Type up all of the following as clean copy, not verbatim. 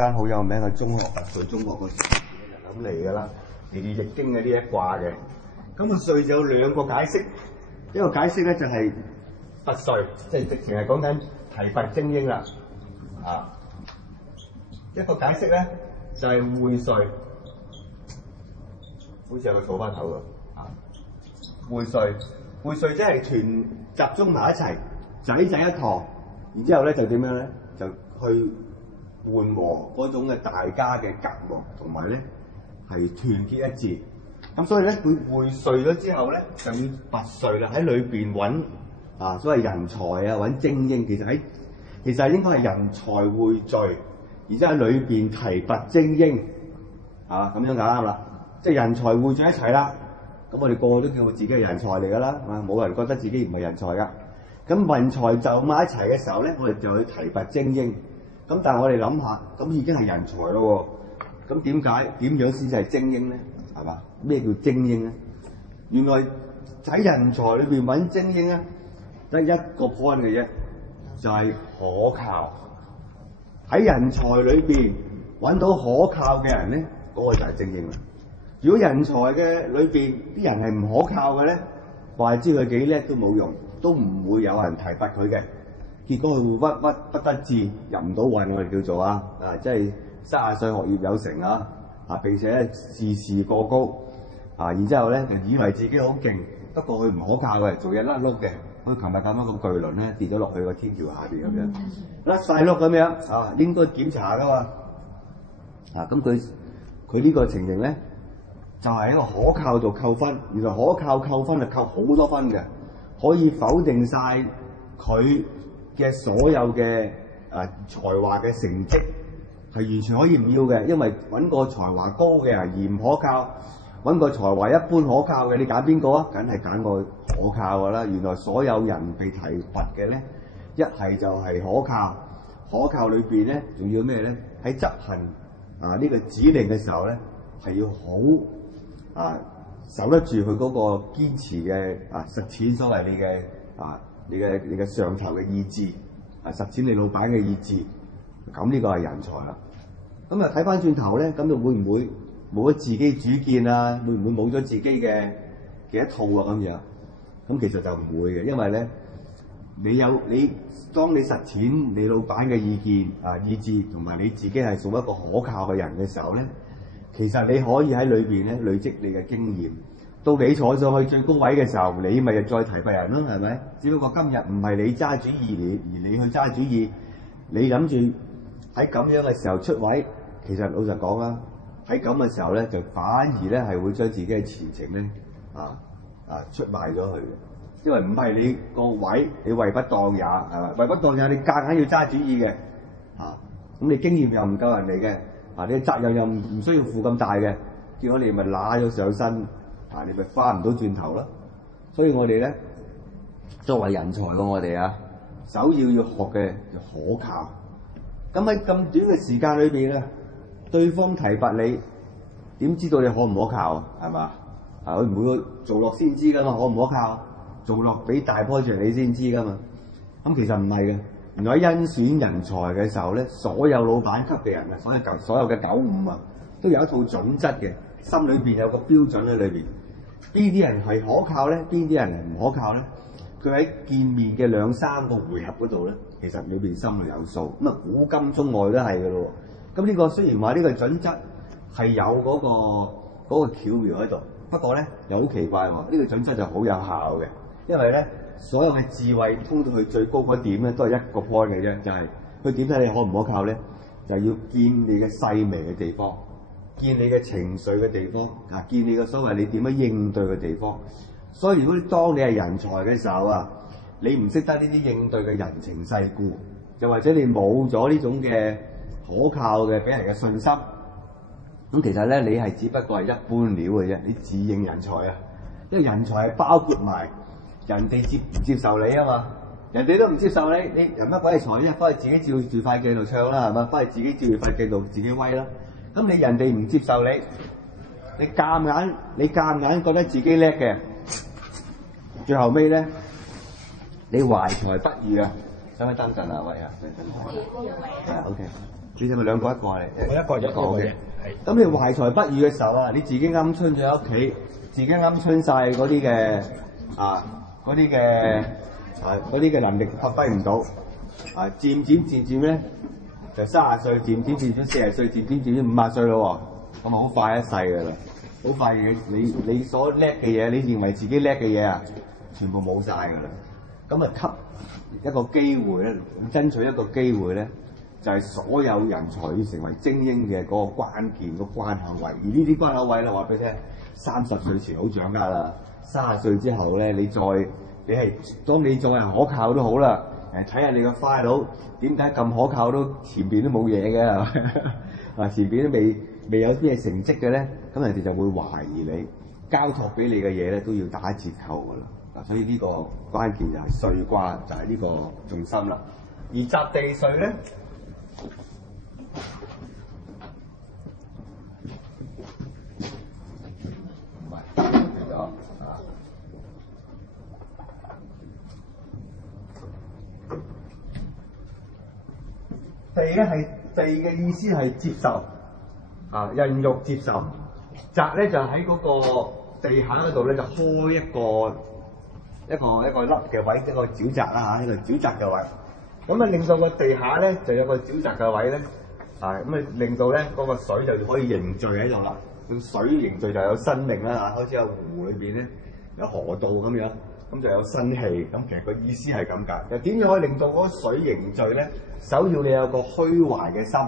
間好有名嘅中學啊，佢中學個咁嚟㗎啦，嚟自易經嘅呢一卦嘅。咁個歲就有兩個解釋，一個解釋咧就係拔歲，即係直情係講緊提拔精英啦。啊，一個解釋咧就係會歲，好似有個草花頭㗎。啊，會歲，會歲即係團集中埋一齊，仔仔一堂，然之後咧就點樣咧？就去緩和嗰種嘅大家嘅隔膜，同埋咧係團結一致。咁所以咧，佢會歲咗之後咧，就要拔歲啦，喺裏邊揾啊所謂人才啊，揾精英。其實應該係人才匯聚，而且喺裏邊提拔精英啊，咁樣就啱啦。即係人才匯聚一齊啦，咁我哋個個都叫自己係人才嚟㗎啦，啊冇人覺得自己唔係人才㗎。咁人才就埋一齊嘅時候咧，我哋就去提拔精英。咁但係我哋諗下，咁已經係人才咯喎，咁點樣先至係精英咧？係嘛？咩叫精英咧？原來喺人才裏邊揾精英咧，得一個 point 嘅啫，就係可靠。喺人才裏邊揾到可靠嘅人咧，嗰個就係精英啦。如果人才嘅裏邊啲人係唔可靠嘅咧，話知佢幾叻都冇用，都唔會有人提拔佢嘅。結果佢會鬱鬱不得志，入唔到運，我哋叫做即係30歲學業有成啊！並且事事過高然之後咧就以為自己好勁，不過佢唔可靠嘅，做嘢甩碌嘅。好似琴日咁樣個巨輪咧跌咗落去個天橋下邊咁樣，甩晒碌咁樣應該檢查噶嘛咁佢呢個情形咧就係一個可靠度扣分，原來可靠扣分係扣好多分嘅，可以否定晒佢嘅所有嘅才華嘅成績，係完全可以唔要嘅。因為揾個才華高嘅人而唔可靠，揾個才華一般可靠嘅，你揀邊個啊？梗係揀個可靠㗎啦。原來所有人被提拔嘅咧，一係就係可靠，可靠裏邊咧仲要咩咧？喺執行呢個指令嘅時候咧，係要好守得住佢嗰個堅持嘅實踐所謂你嘅上頭嘅意志實踐你老闆嘅意志，咁呢個係人才啦。咁睇翻轉頭咧，咁就會唔會冇咗自己主見啊？會唔會冇咗自己嘅一套啊？咁樣咁其實就唔會嘅，因為咧當你實踐你老闆嘅意見意志，同埋你自己係做一個可靠嘅人嘅時候咧，其實你可以喺裏邊咧累積你嘅經驗。到你坐上去最高位嘅時候，你咪再提拔人咯，係咪？只不過今日唔係你揸主意而你去揸主意，你諗住喺咁樣嘅時候出位，其實老實講啦，喺咁嘅時候咧，就反而咧係會將自己嘅前程咧出賣咗佢嘅，因為唔係你個位，你位不當也係咪？位不當也，你夾硬要揸主意嘅咁你經驗又唔夠人哋嘅你責任又唔需要負咁大嘅，結果你咪揦咗上身。你咪翻唔到轉頭咯，所以我哋咧作為人才我哋首要學嘅就可靠。咁喺咁短嘅時間裏邊咧，對方提拔你，點知道你可唔可靠？係嘛？佢唔會做落先知噶嘛，可唔可靠？做落俾大 project 你先知噶嘛。咁其實唔係嘅，原來喺甄選人才嘅時候咧，所有老闆級嘅人所有嘅95都有一套準則嘅，心裏邊有個標準喺裏邊。邊啲人係可靠咧？邊啲人係唔可靠咧？佢喺見面嘅2-3個回合嗰度咧，其實裏邊心裏有數。咁古今中外都係嘅咯。咁呢個雖然話呢個準則係有嗰個巧妙喺度，不過咧又好奇怪喎。呢個準則就好有效嘅，因為咧所有嘅智慧通到去最高嗰點咧，都係一個 point 嘅啫，就係佢點睇你可唔可靠咧？就係要見你嘅細微嘅地方。見你嘅情緒嘅地方見你嘅所謂你點樣應對嘅地方。所以如果當你係人才嘅時候你唔識得呢啲應對嘅人情世故，又或者你冇咗呢種嘅可靠嘅俾人嘅信心，咁其實咧你係只不過係一般料嘅啫，你自認人才因為人才係包括埋人哋接唔接受你啊嘛，人哋都唔接受你人乜鬼係才啫？翻去自己照住塊鏡度唱啦，係嘛？翻去自己照住塊鏡度自己威啦。咁你人哋唔接受你，你夾硬覺得自己叻嘅，最後尾咧，你懷才不遇使唔使擔陣啊？喂OK。你係咪兩個一個啊？我一個啫，嘅。咁你懷才不遇嘅時候啊，你自己鵪鶉咗喺屋企，自己鵪鶉晒嗰啲嘅嗰啲嘅能力發揮唔到，漸漸咧就30歲，漸漸40歲，漸漸50歲咯喎，咁啊好快一世㗎啦，好快你所叻嘅嘢，你認為自己叻嘅嘢啊，全部冇晒㗎啦，咁啊給一個機會咧，爭取一個機會咧。就係所有人才要成為精英嘅嗰個關鍵個關口位，而呢啲關口位咧，話俾你聽，30歲前好掌握啦，30歲之後咧，當你再係可靠都好啦，睇下你個 file 點解咁可靠都前邊都冇嘢嘅，啊前邊都未有咩成績嘅咧，咁人哋就會懷疑你，交託俾你嘅嘢咧都要打折扣㗎啦，嗱，所以呢個關鍵就係歲卦就係呢個重心啦，而擲地歲咧。地咧係地嘅意思係接受，孕育接受。擲咧就喺嗰個地下嗰度咧就開一個凹嘅位，一個沼澤啦嚇，一個沼澤嘅位。咁啊令到個地下咧就有個沼澤嘅位咧，咁啊令到咧嗰個水就可以凝聚喺度啦。咁水凝聚就有生命啦嚇，好似有湖裏邊咧有河道咁樣。咁就有生氣，咁其實個意思係咁解。又點樣可以令到嗰個水凝聚咧？首要你有個虛懷嘅心，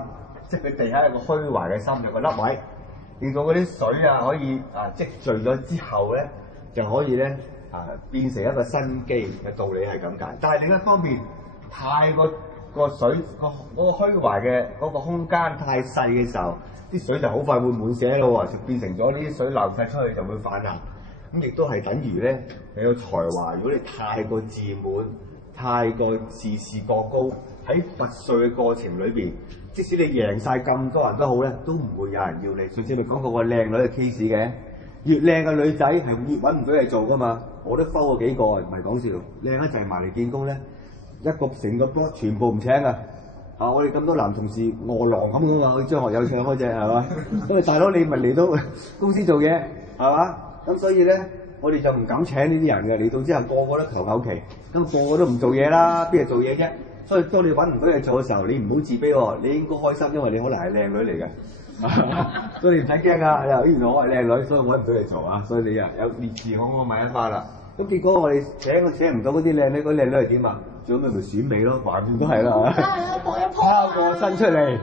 即係佢地下有個虛懷嘅心，有個凹位，令到嗰啲水啊可以積聚咗之後咧，就可以咧變成一個生機嘅道理係咁解。但係另一方面，太過個水嗰個虛懷嘅嗰個空間太細嘅時候，啲水就好快會滿瀉咯喎，就變成咗呢啲水流晒出去就會泛濫。咁亦都係等於咧，你個才華，如果你太過自滿、太過自視過高，喺拔萃嘅過程裏邊，即使你贏晒咁多人都好咧，都唔會有人要你。上次咪講過個靚女嘅 case 嘅，越靚嘅女仔係越揾唔到嘢做噶嘛。我都收過幾個，唔係講笑，靚一陣埋嚟見工咧，成個 block 全部唔請啊！我哋咁多男同事餓狼咁噶嘛，好似張學友唱嗰隻係嘛？咁啊大佬你咪嚟到公司做嘢係嘛？咁所以咧，我哋就唔敢請呢啲人嘅，嚟到之後個個都求偶期，咁個個都唔做嘢啦，邊係做嘢啫？所以當你揾唔到嘢做嘅時候，你唔好自卑喎，你應該開心，因為你可能係靚女嚟嘅，所以你唔使驚噶。原來我係靚女，所以我揾唔到嘢做啊，所以你有烈士我買一花啦。咁結果我哋請唔到嗰啲靚女，嗰啲靚女係點啊？最尾咪選美咯，橫掂都係啦嚇，拋個身出嚟。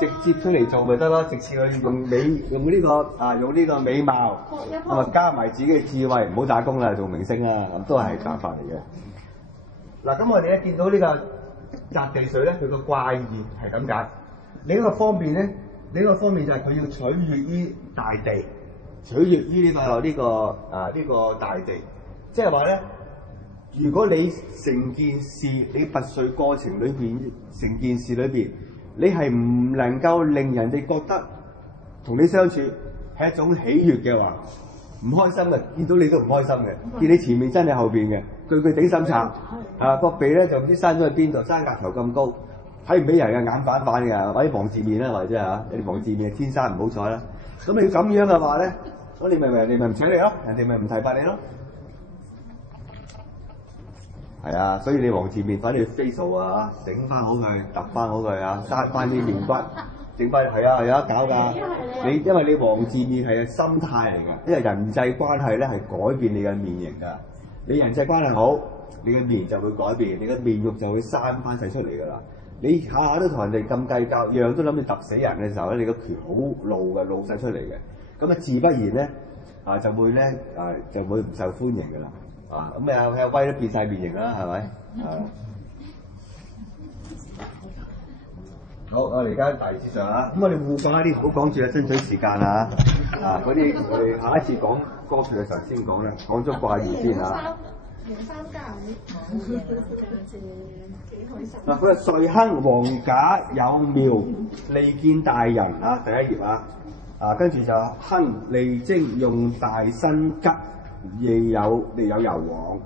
直接出嚟做咪得咯，直接去用呢個美貌，咁啊加埋自己嘅智慧，唔好打工啦，做明星啦，咁都係辦法嚟嘅。嗱，咁我哋咧見到呢個擲地歲咧，佢個卦意係咁解。另一個方面就係佢要取悅於大地，取悅於呢個大地，即係話咧，如果你成件事你拔萃過程裏邊，成件事裏邊。你係唔能夠令人哋覺得同你相處係一種喜悅嘅話，唔開心嘅，見到你都唔開心嘅，見你前面真係後邊嘅，句頂心插，個鼻咧就唔知生咗去邊度，生額頭咁高，睇唔俾人嘅眼反反嘅，或者黃字面啦，或者你黃字面天生唔好彩啦。咁你咁樣嘅話咧，咁你咪人哋咪唔請你咯，人哋咪唔提拔你咯。係啊，所以你黃字面，反正 facial 啊，整翻好佢，揼翻好佢啊，生翻啲面骨，整翻係啊，有得搞㗎。因為你黃字面係心態嚟㗎，因為人際關係咧係改變你嘅面型㗎。你人際關係好，你嘅面就會改變，你嘅面肉就會生翻晒出嚟㗎啦。你下下都同人哋咁計較，樣都諗住揼死人嘅時候咧，你個拳好露嘅，露晒出嚟嘅。咁啊自不然咧就會咧就會唔受歡迎㗎啦。咁啊威都變晒面型啦，係咪？好，我哋而家大致上咁我哋互講一啲，唔好講住啦，爭取時間啊！嗰啲我哋下一次講歌曲嘅時候先講啦，講咗卦意先啊。佢話歲亨旺假有廟，利見大人啊，第一頁跟住就亨利貞用大身吉。亦有攸往，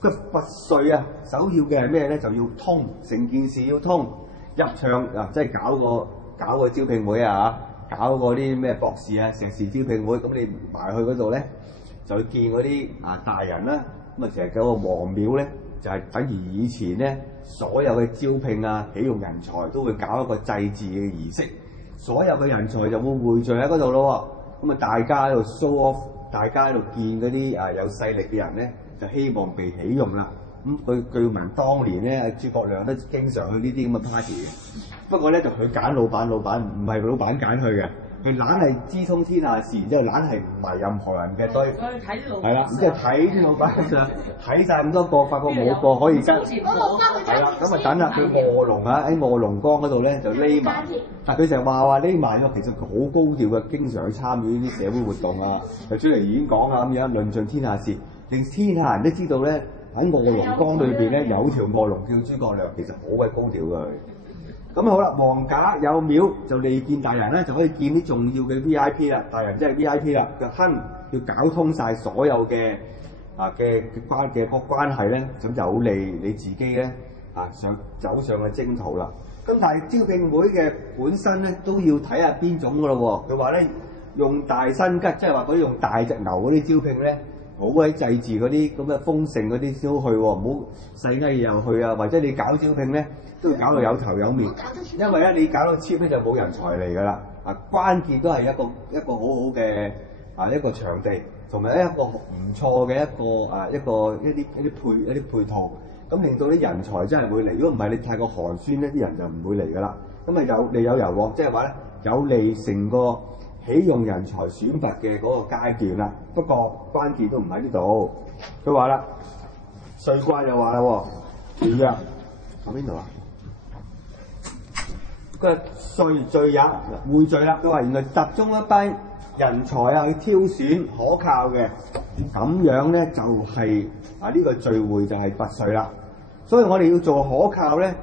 佢拔萃首要嘅係咩咧？就要通，成件事要通，入場啊，即係搞個招聘會啊，搞個啲咩博士啊、碩士招聘會，咁你埋去嗰度咧，就會見嗰啲大人啦。咁啊，其實嗰個王廟咧，就係等於以前咧，所有嘅招聘啊、起用人才都會搞一個祭祀嘅儀式，所有嘅人才就會匯聚喺嗰度咯。咁啊，大家喺度 show off， 大家喺度見嗰啲有勢力嘅人咧，就希望被起用啦。咁據聞當年咧，諸葛亮都經常去呢啲咁嘅 party 嘅。不過咧，就佢揀老闆唔係老闆揀佢嘅。佢懶係知通天下事，然之後懶係唔係任何人嘅堆，係啦，然之後睇啲老闆上睇晒咁多個，發覺冇個可以跟，係啦，咁啊等啦，佢臥龍啊喺臥龍崗嗰度咧就匿埋，但佢成日話匿埋喎，其實佢好高調嘅，經常去參與呢啲社會活動啊，就出嚟演講啊咁樣論盡天下事，令天下人都知道咧喺臥龍崗裏邊咧有條臥龍叫諸葛亮，其實好鬼高調㗎佢。咁好啦，皇賈有廟就利見大人咧，就可以見啲重要嘅 V.I.P 啦，大人即係 V.I.P 啦，就要搞通晒所有嘅關係咧，咁就有利你自己咧走上嘅征途啦。咁但係招聘會嘅本身咧都要睇下邊種噶咯喎。佢話咧用大薪吉，即係話嗰啲用大隻牛嗰啲招聘咧，唔好喺祭祀嗰啲咁嘅豐盛嗰啲先去喎，唔好細翳又去啊，或者你搞招聘咧。都要搞到有頭有面，因為咧你搞到 cheap 咧就冇人才嚟㗎啦。關鍵都係一個好好嘅一個場地，同埋一個唔錯嘅一啲配套，咁令到啲人才真係會嚟。如果唔係你太過寒酸咧，啲人就唔會嚟㗎啦。咁啊有利有攸，即係話咧有利成個起用人才選拔嘅嗰個階段啦。不過關鍵都唔喺呢度。佢話啦，稅關又話啦喎，點樣？喺邊度啊？佢話匯聚也匯聚啦，佢話原來集中一班人才去挑選可靠嘅，咁樣咧就係呢個聚會就係拔萃啦。所以我哋要做可靠咧，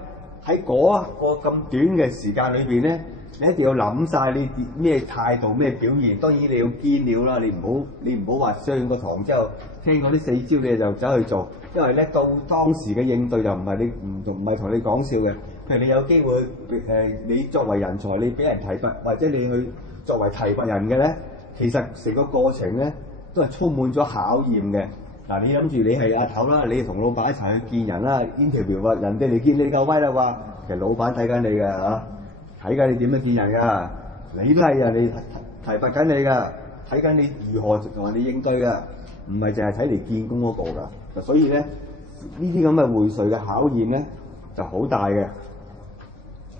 喺嗰個咁短嘅時間裏邊咧，你一定要諗晒你咩態度、咩表現。當然你要堅料啦，你唔好話上個堂之後聽過啲四招你就走去做，因為咧到當時嘅應對就唔係同你講笑嘅。譬如你有機會你作為人才，你俾人提拔，或者你去作為提拔人嘅咧，其實成個過程咧都係充滿咗考驗嘅。嗱，你諗住你係阿頭啦，你同老闆一齊去見人啦，interview話人哋嚟見你夠威啦話，其實老闆睇緊你㗎嚇，睇緊你點樣見人㗎，你都係人哋提拔緊你㗎，睇緊你如何同人哋應對㗎，唔係淨係睇嚟見工嗰個㗎。所以咧呢啲咁嘅會稅嘅考驗咧就好大嘅。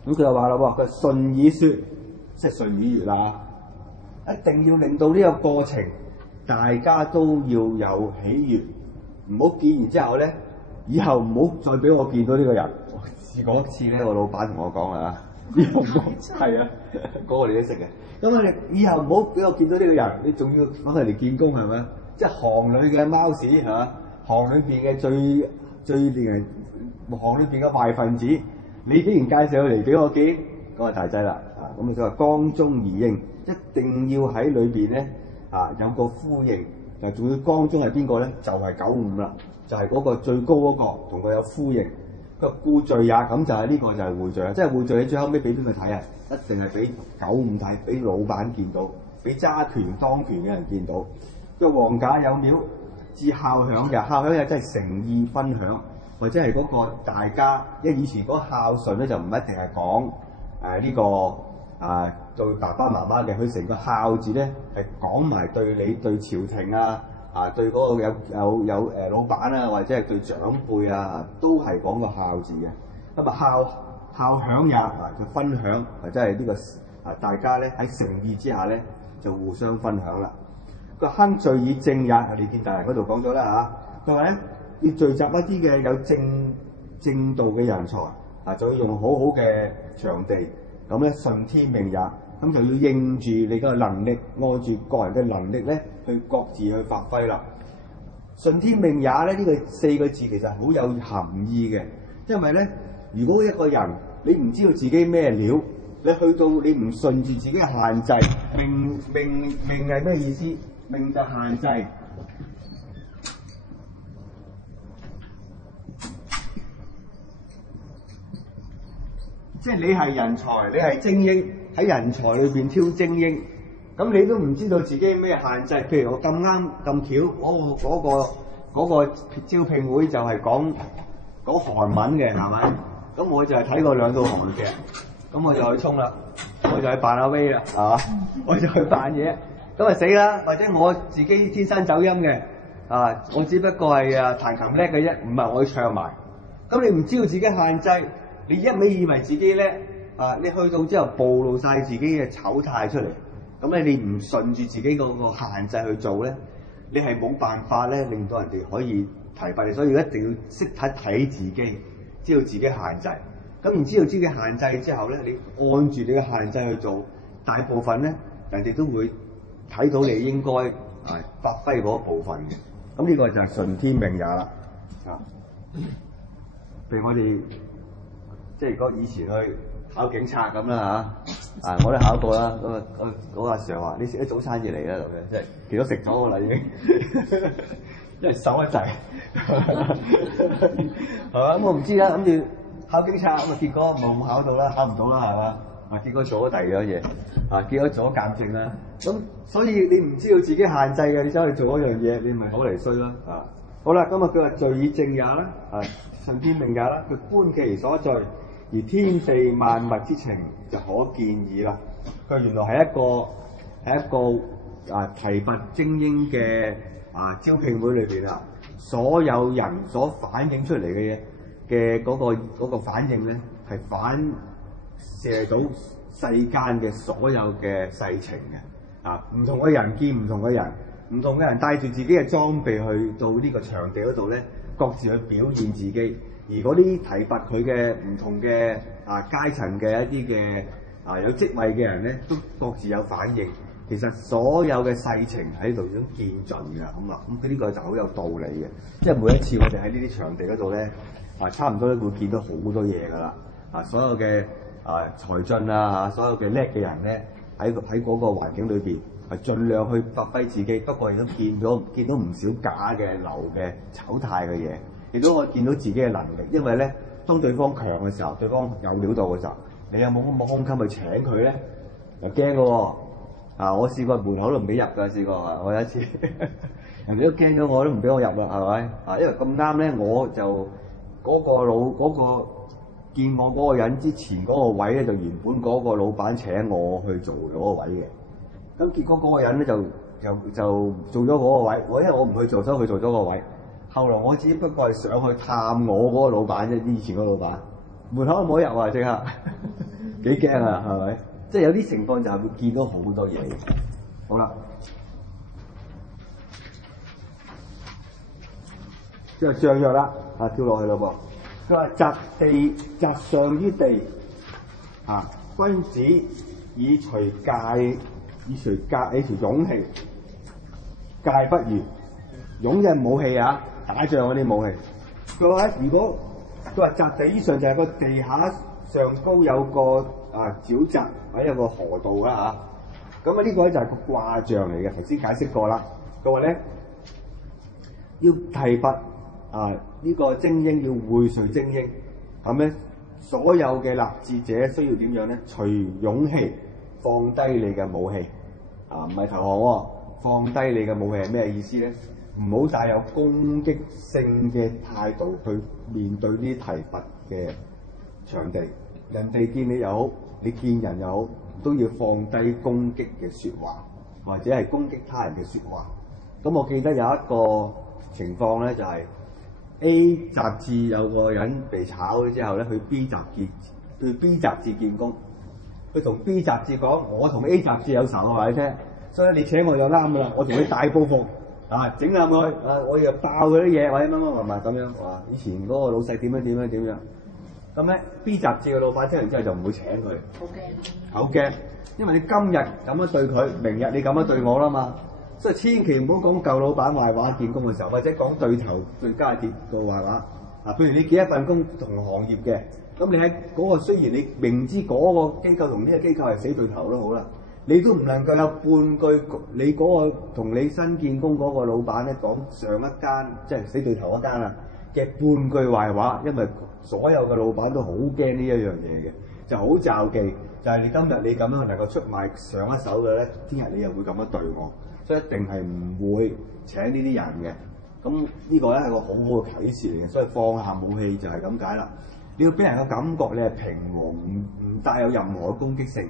咁佢就話啦喎，佢順耳説，即係順耳悅啦，一定要令到呢個過程大家都要有喜悅，唔好見完之後咧，以後唔好再俾我見到呢個人。我試過一次咧，我老闆同我講啊，呢個係啊，嗰個你都識嘅。咁你以後唔好俾我見到呢個人，你仲要揾佢嚟見工係咪？即係行裏嘅貓屎係嘛？行裏邊嘅最令人行裏邊嘅壞分子。你竟然介紹佢嚟俾我見，嗰個大劑啦！咁佢話光宗而應，一定要喺裏邊咧有個呼應。嗱，仲要光宗係邊個咧？就係95啦，就係嗰個最高嗰個，同佢有呼應。佢故聚也，咁就係呢個就係匯聚啦。即係匯聚，你最後尾俾邊個睇啊？一定係俾95睇，俾老闆見到，俾揸權當權嘅人見到。個皇賈有廟，至孝享嘅，孝享嘅真係誠意分享。或者係嗰個大家，因為以前嗰個孝順咧就唔一定係講對爸爸媽媽嘅，佢成個孝字咧係講埋對你對朝廷對嗰個有老闆啊，或者係對長輩啊，都係講個孝字嘅。咁孝享也就分享，或者係呢個大家咧喺誠意之下咧就互相分享啦。個亨聚以正也，你見大人嗰度講咗啦嚇，佢話咧。要聚集一啲嘅有正道嘅人才，就要用好好嘅場地，咁咧順天命也，咁就要應住你個能力，按住個人嘅能力咧去各自去發揮啦。順天命也咧呢個4個字其實好有含義嘅，因為咧如果一個人你唔知道自己咩料，你去到你唔順住自己嘅限制，命係咩意思？命就限制。即係你係人才，你係精英，喺人才裏邊挑精英，咁你都唔知道自己咩限制。譬如我咁啱咁巧，嗰個招聘會就係講韓文嘅，係咪？咁我就係睇過2套韓劇，咁我就去衝啦，我就去扮阿威啦，係嘛？我就去扮嘢，咁啊死啦！或者我自己天生走音嘅，我只不過係彈琴叻嘅啫，唔係我去唱埋。咁你唔知道自己限制，你一味以為自己叻，你去到之後暴露晒自己嘅醜態出嚟，咁你唔順住自己嗰個限制去做咧，你係冇辦法咧令到人哋可以提拔你，所以一定要識睇自己，知道自己限制。咁然知道自己限制之後咧，你按住你嘅限制去做，大部分咧人哋都會睇到你應該發揮嗰部分嘅。咁呢個就係順天命也啦。譬如我哋即係如果以前去考警察咁啦嚇，我都考過啦。咁阿 Sir 話：你食咗早餐至嚟啦咁樣，即係其實食咗㗎啦已經，因為瘦一滯，係嘛？咁我唔知啦，諗住考警察咁啊，結果冇考到啦，考唔到啦，係嘛？結果做咗第二樣嘢，結果做咗鑑證啦。咁所以你唔知道自己限制嘅，你走去做一樣嘢，你咪好嚟衰啦。好啦，咁佢話序以正也啦，順天命也啦，佢觀其所在，而天地萬物之情就可見矣啦。佢原來係一個提拔精英嘅招聘會裏邊所有人所反映出嚟嘅嘢嘅嗰個反應咧，係反射到世間嘅所有嘅世情嘅。唔同嘅人見唔同嘅人，唔同嘅人帶住自己嘅裝備去到呢個場地嗰度咧，各自去表現自己。而嗰啲提拔佢嘅唔同嘅階層嘅一啲嘅有職位嘅人咧，都各自有反應。其實所有嘅世情喺度已經見盡㗎，咁佢呢個就好有道理嘅。即係每一次我哋喺呢啲場地嗰度咧，差唔多都會見到好多嘢㗎啦。所有嘅才俊所有嘅叻嘅人咧，喺嗰個環境裏邊盡量去發揮自己。不過亦都見到唔少假嘅流嘅醜態嘅嘢。亦都可以見到自己嘅能力，因為咧，當對方強嘅時候，對方有料到嘅時候，你有冇胸襟去請佢咧？又驚嘅喎。我試過門口都唔俾入㗎，試過我有一次，人哋都驚咗我，都唔俾我入啦，係咪？因為咁啱咧，我就嗰個見我嗰個人之前嗰個位咧，就原本嗰個老闆請我去做嗰個位嘅。咁結果嗰個人咧就做咗嗰個位，因為我唔去做，所以佢做咗個位。後來我只不過係上去探我嗰個老闆啫，以前嗰個老闆門口都冇入即刻，幾驚啊，係咪？即係有啲情況就係會見到好多嘢。好啦，即係象曰啦，跳落去咯噃。佢話擇上於地，君子以除戒，以除勇氣，戒不如。勇就係武器打仗嗰啲武器。佢話如果佢話擇地以上就係個地下上高有個沼澤或者有個河道啦咁呢個咧就係個卦象嚟嘅。頭先解釋過啦。佢話咧要提拔呢個精英，要匯萃精英，咁咧所有嘅立志者需要點樣咧？除勇氣，放低你嘅武器唔係投降喎，放低你嘅武器係咩意思咧？唔好帶有攻擊性嘅態度去面對呢啲提拔嘅場地。人哋見你又好，你見人又好，都要放低攻擊嘅説話，或者係攻擊他人嘅説話。咁我記得有一個情況咧，就係 A 雜誌有個人被炒咗之後咧，去 B 雜誌見工，佢同 B 雜誌講：我同 A 雜誌有仇，我話你聽，所以你請我就啱㗎啦，我同你大報復。整冧佢，我又爆佢啲嘢，或者乜咁樣。以前嗰個老細點樣。咁咧 B 雜誌嘅老闆聽完之後就唔會請佢。好驚，因為你今日咁樣對佢，明日你咁樣對我啦嘛。所以千祈唔好講舊老闆壞話見工嘅時候，或者講對頭對家姐個壞話。譬如你見一份工同行業嘅，咁你喺嗰個雖然你明知嗰個機構同呢個機構係死對頭都好啦。你都唔能夠有半句，你嗰個同你新見工嗰個老闆咧講上一間即係死對頭嗰間嘅半句壞話，因為所有嘅老闆都好驚呢一樣嘢嘅。就好罩忌，就係你今日你咁樣能夠出賣上一手嘅咧，聽日你又會咁樣對我，所以一定係唔會請呢啲人嘅。咁呢個咧係個好好嘅啟示嚟嘅，所以放下武器就係咁解啦。你要俾人嘅感覺你係平和，唔帶有任何嘅攻擊性。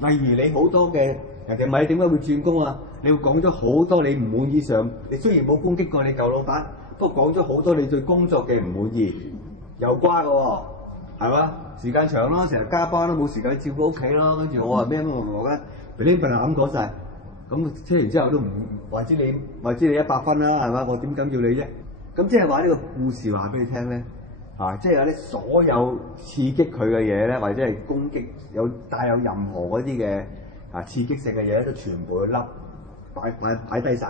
例如你好多嘅人哋問你點解會轉工啊？你會講咗好多你唔滿意上，你雖然冇攻擊過你舊老闆，不過講咗好多你對工作嘅唔滿意，又瓜嘅喎，係嘛？時間長咯，成日加班都冇時間照顧屋企咯，跟住我話咩我咧，你份咁講晒，咁聽完之後都唔話知你100分啦，係嘛？我點敢要你啫？咁即係話呢個故事話俾你聽咧，即係有啲所有刺激佢嘅嘢咧，或者係攻擊帶有任何嗰啲嘅刺激性嘅嘢都全部去擺低晒。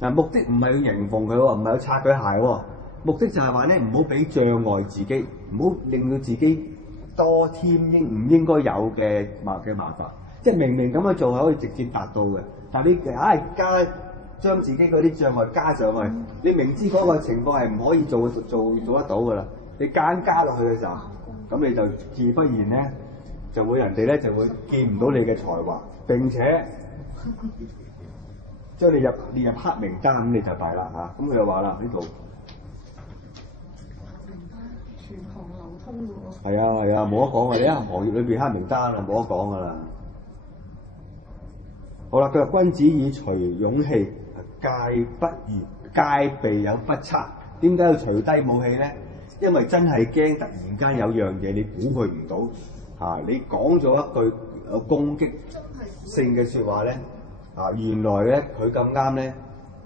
嗱，目的唔係要迎奉佢喎，唔係要擦佢鞋喎，目的就係話咧唔好俾障礙自己，唔好令到自己多添唔應該有嘅麻煩。即係明明咁樣做係可以直接達到嘅，但係你將自己嗰啲障礙加上去，你明知嗰個情況係唔可以做得到㗎啦，你夾硬加落去嘅時候，咁你就自不然咧人哋咧就會見唔到你嘅才華，並且將你列入黑名單，咁你就弊啦嚇。咁佢就話啦呢度，全行流通㗎喎。係啊，冇得講啊！你喺行業裏邊黑名單啊，冇得講㗎啦。好啦，佢話君子以除勇氣，戒備有不測。點解要除低武器咧？因為真係驚突然間有樣嘢你估佢唔到你講咗一句有攻擊性嘅説話咧原來咧佢咁啱咧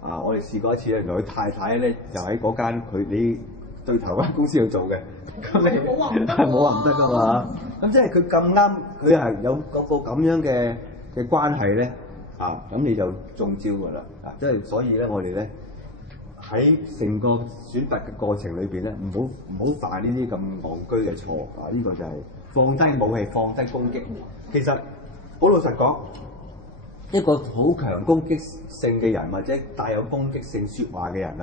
我哋試過一次咧，原來佢太太咧就喺嗰間你對頭間公司度做嘅，咁你冇話唔得㗎嘛？咁即係佢咁啱，佢係有嗰個咁樣嘅關係咧咁你就中招㗎啦即係所以咧，我哋咧喺成個選拔嘅過程裏邊咧，唔好犯呢啲咁戇居嘅錯呢個就係放低武器，放低攻擊。其實好老實講，一個好強攻擊性嘅人或者帶有攻擊性説話嘅人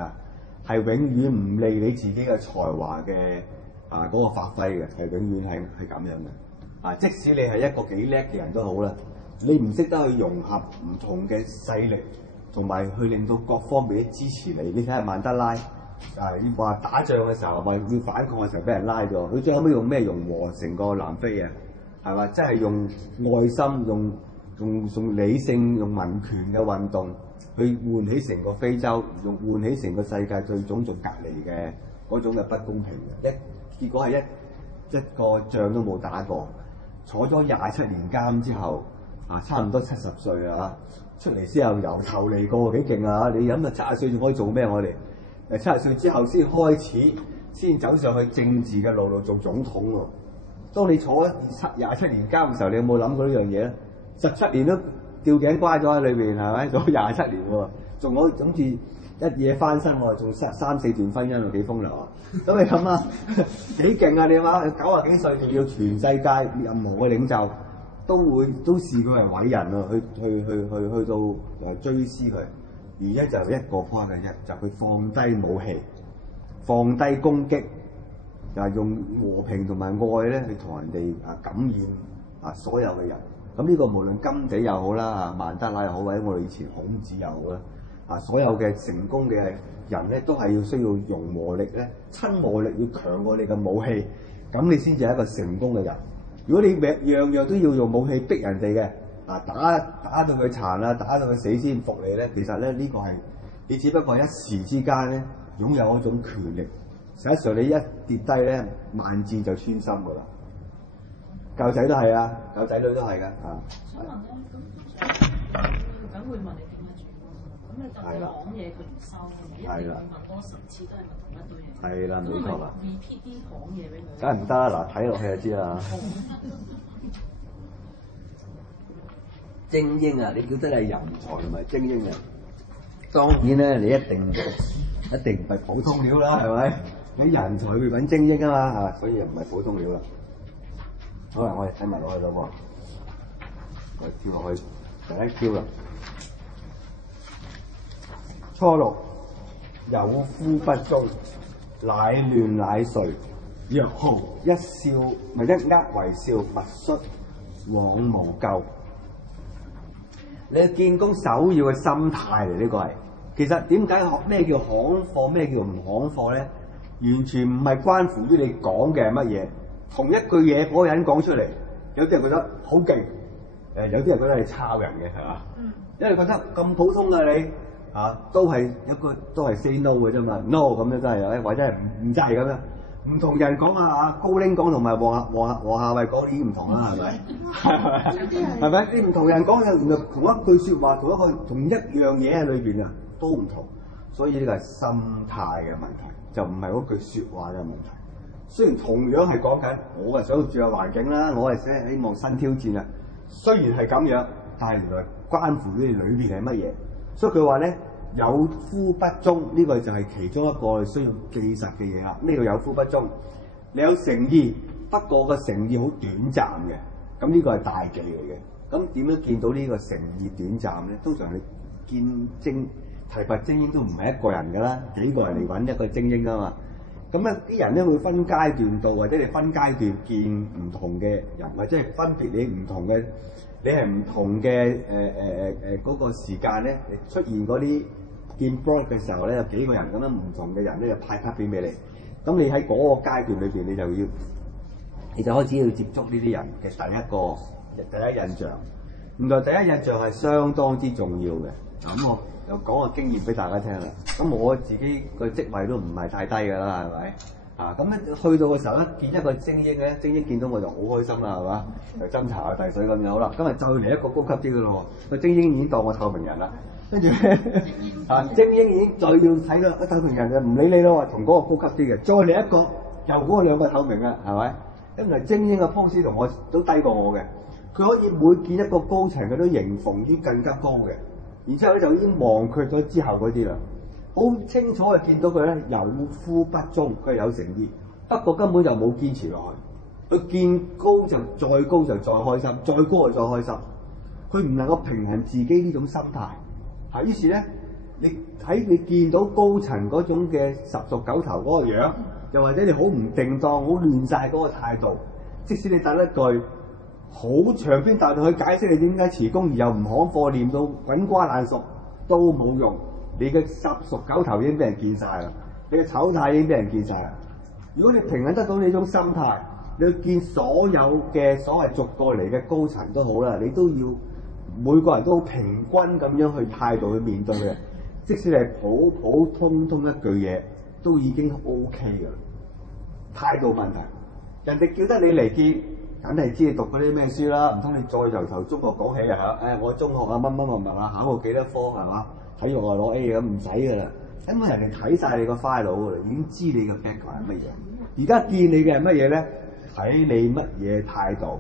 係永遠唔利你自己嘅才華嘅嗰個發揮嘅，係永遠係咁樣嘅即使你係一個幾叻嘅人都好啦，你唔識得去融合唔同嘅勢力，同埋去令到各方面都支持你。你睇下曼德拉話打仗嘅時候，話要反抗嘅時候俾人拉咗，佢最後尾用咩融和成個南非係嘛？即係用愛心、用理性、用民權嘅運動去喚起成個非洲，喚起成個世界對種族隔離嘅嗰種嘅不公平嘅。結果係一個仗都冇打過，坐咗27年監之後差唔多70歲出嚟之後由頭嚟過，幾勁啊！你諗下70歲仲可以做咩？我哋70歲之後先開始，先走上去政治嘅路做總統喎。當你坐咗27年監嘅時候，你有冇諗過呢樣嘢咧？17年都吊頸瓜咗喺裏邊，係咪？做27年喎，仲可以總之一夜翻身喎，仲3-4段婚姻幾風流啊！咁你諗啊，幾勁啊！你話90幾歲仲要全世界任何嘅領袖都視佢為偉人啊，去到追思佢。原因就係一個 point 嘅啫，就係佢放低武器，放低攻擊，就係用和平同埋愛咧去同人哋感染所有嘅人。咁呢個無論甘地又好啦，曼德拉又好，或者我哋以前孔子又好啦，所有嘅成功嘅人咧都係要需要融和力咧，親和力要強過你嘅武器，咁你先至係一個成功嘅人。如果你樣樣都要用武器逼人哋嘅，打到佢殘啦，打到佢死先服你咧，其實咧呢個係你只不過一時之間咧擁有一種權力，實際上你一跌低咧，萬箭就穿心噶啦。教仔都係教仔女都係噶想問咧，咁會問你點樣轉？咁你就講嘢佢唔收嘅，一定要問多10次都係問同一堆嘢。係啦，冇錯啦。repeat 啲講嘢俾佢。梗係唔得啦！嗱，睇落去就知啦。精英你叫得係人才同埋精英當然咧，你一定唔係普通料啦，係咪？你人才會揾精英啊嘛，所以唔係普通料啦。好啦，我哋睇埋落去咯喎，我哋跳落去第一跳啦。初六，有夫不忠，乃亂乃遂，若號一笑咪一握為笑，勿恤往無咎。你見工首要嘅心態嚟，呢個係其實點解學咩叫行貨，咩叫唔行貨咧？完全唔係關乎於你講嘅係乜嘢。同一句嘢嗰個人講出嚟，有啲人覺得好勁，有啲人覺得係抄人嘅，係嘛？因為覺得咁普通嘅你都係一個都係 say no 嘅啫嘛 ，no 咁樣真係，或者係唔制咁樣。唔同人講高拎講同埋黃夏蕙講已經唔同啦，係咪？係咪？你唔同人講嘅，同一句説話，同一樣嘢喺裏邊啊，都唔同。所以呢個係心態嘅問題，就唔係嗰句説話嘅問題。雖然同樣係講緊，我係想住嘅環境啦，我係希望新挑戰啊。雖然係咁樣，但係原來關乎於裏邊係乜嘢。所以佢話咧，有夫不忠呢個就係其中一個需要記實嘅嘢啦。呢個有夫不忠，你有誠意，不過個誠意好短暫嘅，咁呢個係大忌嚟嘅。咁點樣見到呢個誠意短暫咧？通常你提拔精英都唔係一個人㗎啦，幾個人嚟揾一個精英㗎嘛。咁啊啲人咧會分階段到，或者你分階段見唔同嘅人，或者係分別你唔同嘅，你係唔同嘅嗰個時間咧，你出現嗰啲見 broad 嘅時候咧，有幾個人咁樣唔同嘅人咧就派卡片俾你。咁你喺嗰個階段裏邊，你就開始要接觸呢啲人嘅第一印象。原來第一印象係相當之重要嘅。咁我有講個經驗俾大家聽啦。咁我自己個職位都唔係太低㗎啦，係咪？咁咧去到嘅時候咧，見一個精英咧，精英見到我就好開心啦，係嘛？就斟茶啊、遞水咁樣好啦。今日就嚟一個高級啲嘅咯喎，個精英已經當我透明人啦。跟住精英已經再要睇到透明人就唔理你咯，同嗰個高級啲嘅，再嚟一個又嗰個兩個透明啦，係咪？因為精英嘅 post 同我都低過我嘅，佢可以每見一個高層佢都迎逢於更加高嘅，然之後咧就已經忘卻咗之後嗰啲啦。好清楚就見到佢咧有夫不忠，佢係有誠意，不過根本就冇堅持落去。佢見高就再高就再開心，再高就再開心。佢唔能夠平衡自己呢種心態，於是咧，你見到高層嗰種嘅十俗九頭嗰個樣，又或者你好唔定當、好亂晒嗰個態度，即使你答一句好長篇大論去解釋你點解辭工而又唔行貨，念到滾瓜爛熟都冇用。你嘅十俗九頭已經俾人見晒啦，你嘅醜態已經俾人見晒啦。如果你平衡得到呢種心態，你去見所有嘅所謂逐過嚟嘅高層都好啦，你都要每個人都好平均咁樣去態度去面對嘅。即使你係普普通通一句嘢，都已經 OK 㗎啦。態度問題，人哋叫得你嚟見，梗係知你讀嗰啲咩書啦，唔通你再由頭中學講起啊？我中學啊乜乜啊，考過幾多科係嘛？體育啊攞 A 咁唔使㗎啦，因為人哋睇晒你個 file 㗎啦，已經知你個 background 係乜嘢。而家見你嘅係乜嘢咧？睇你乜嘢態度，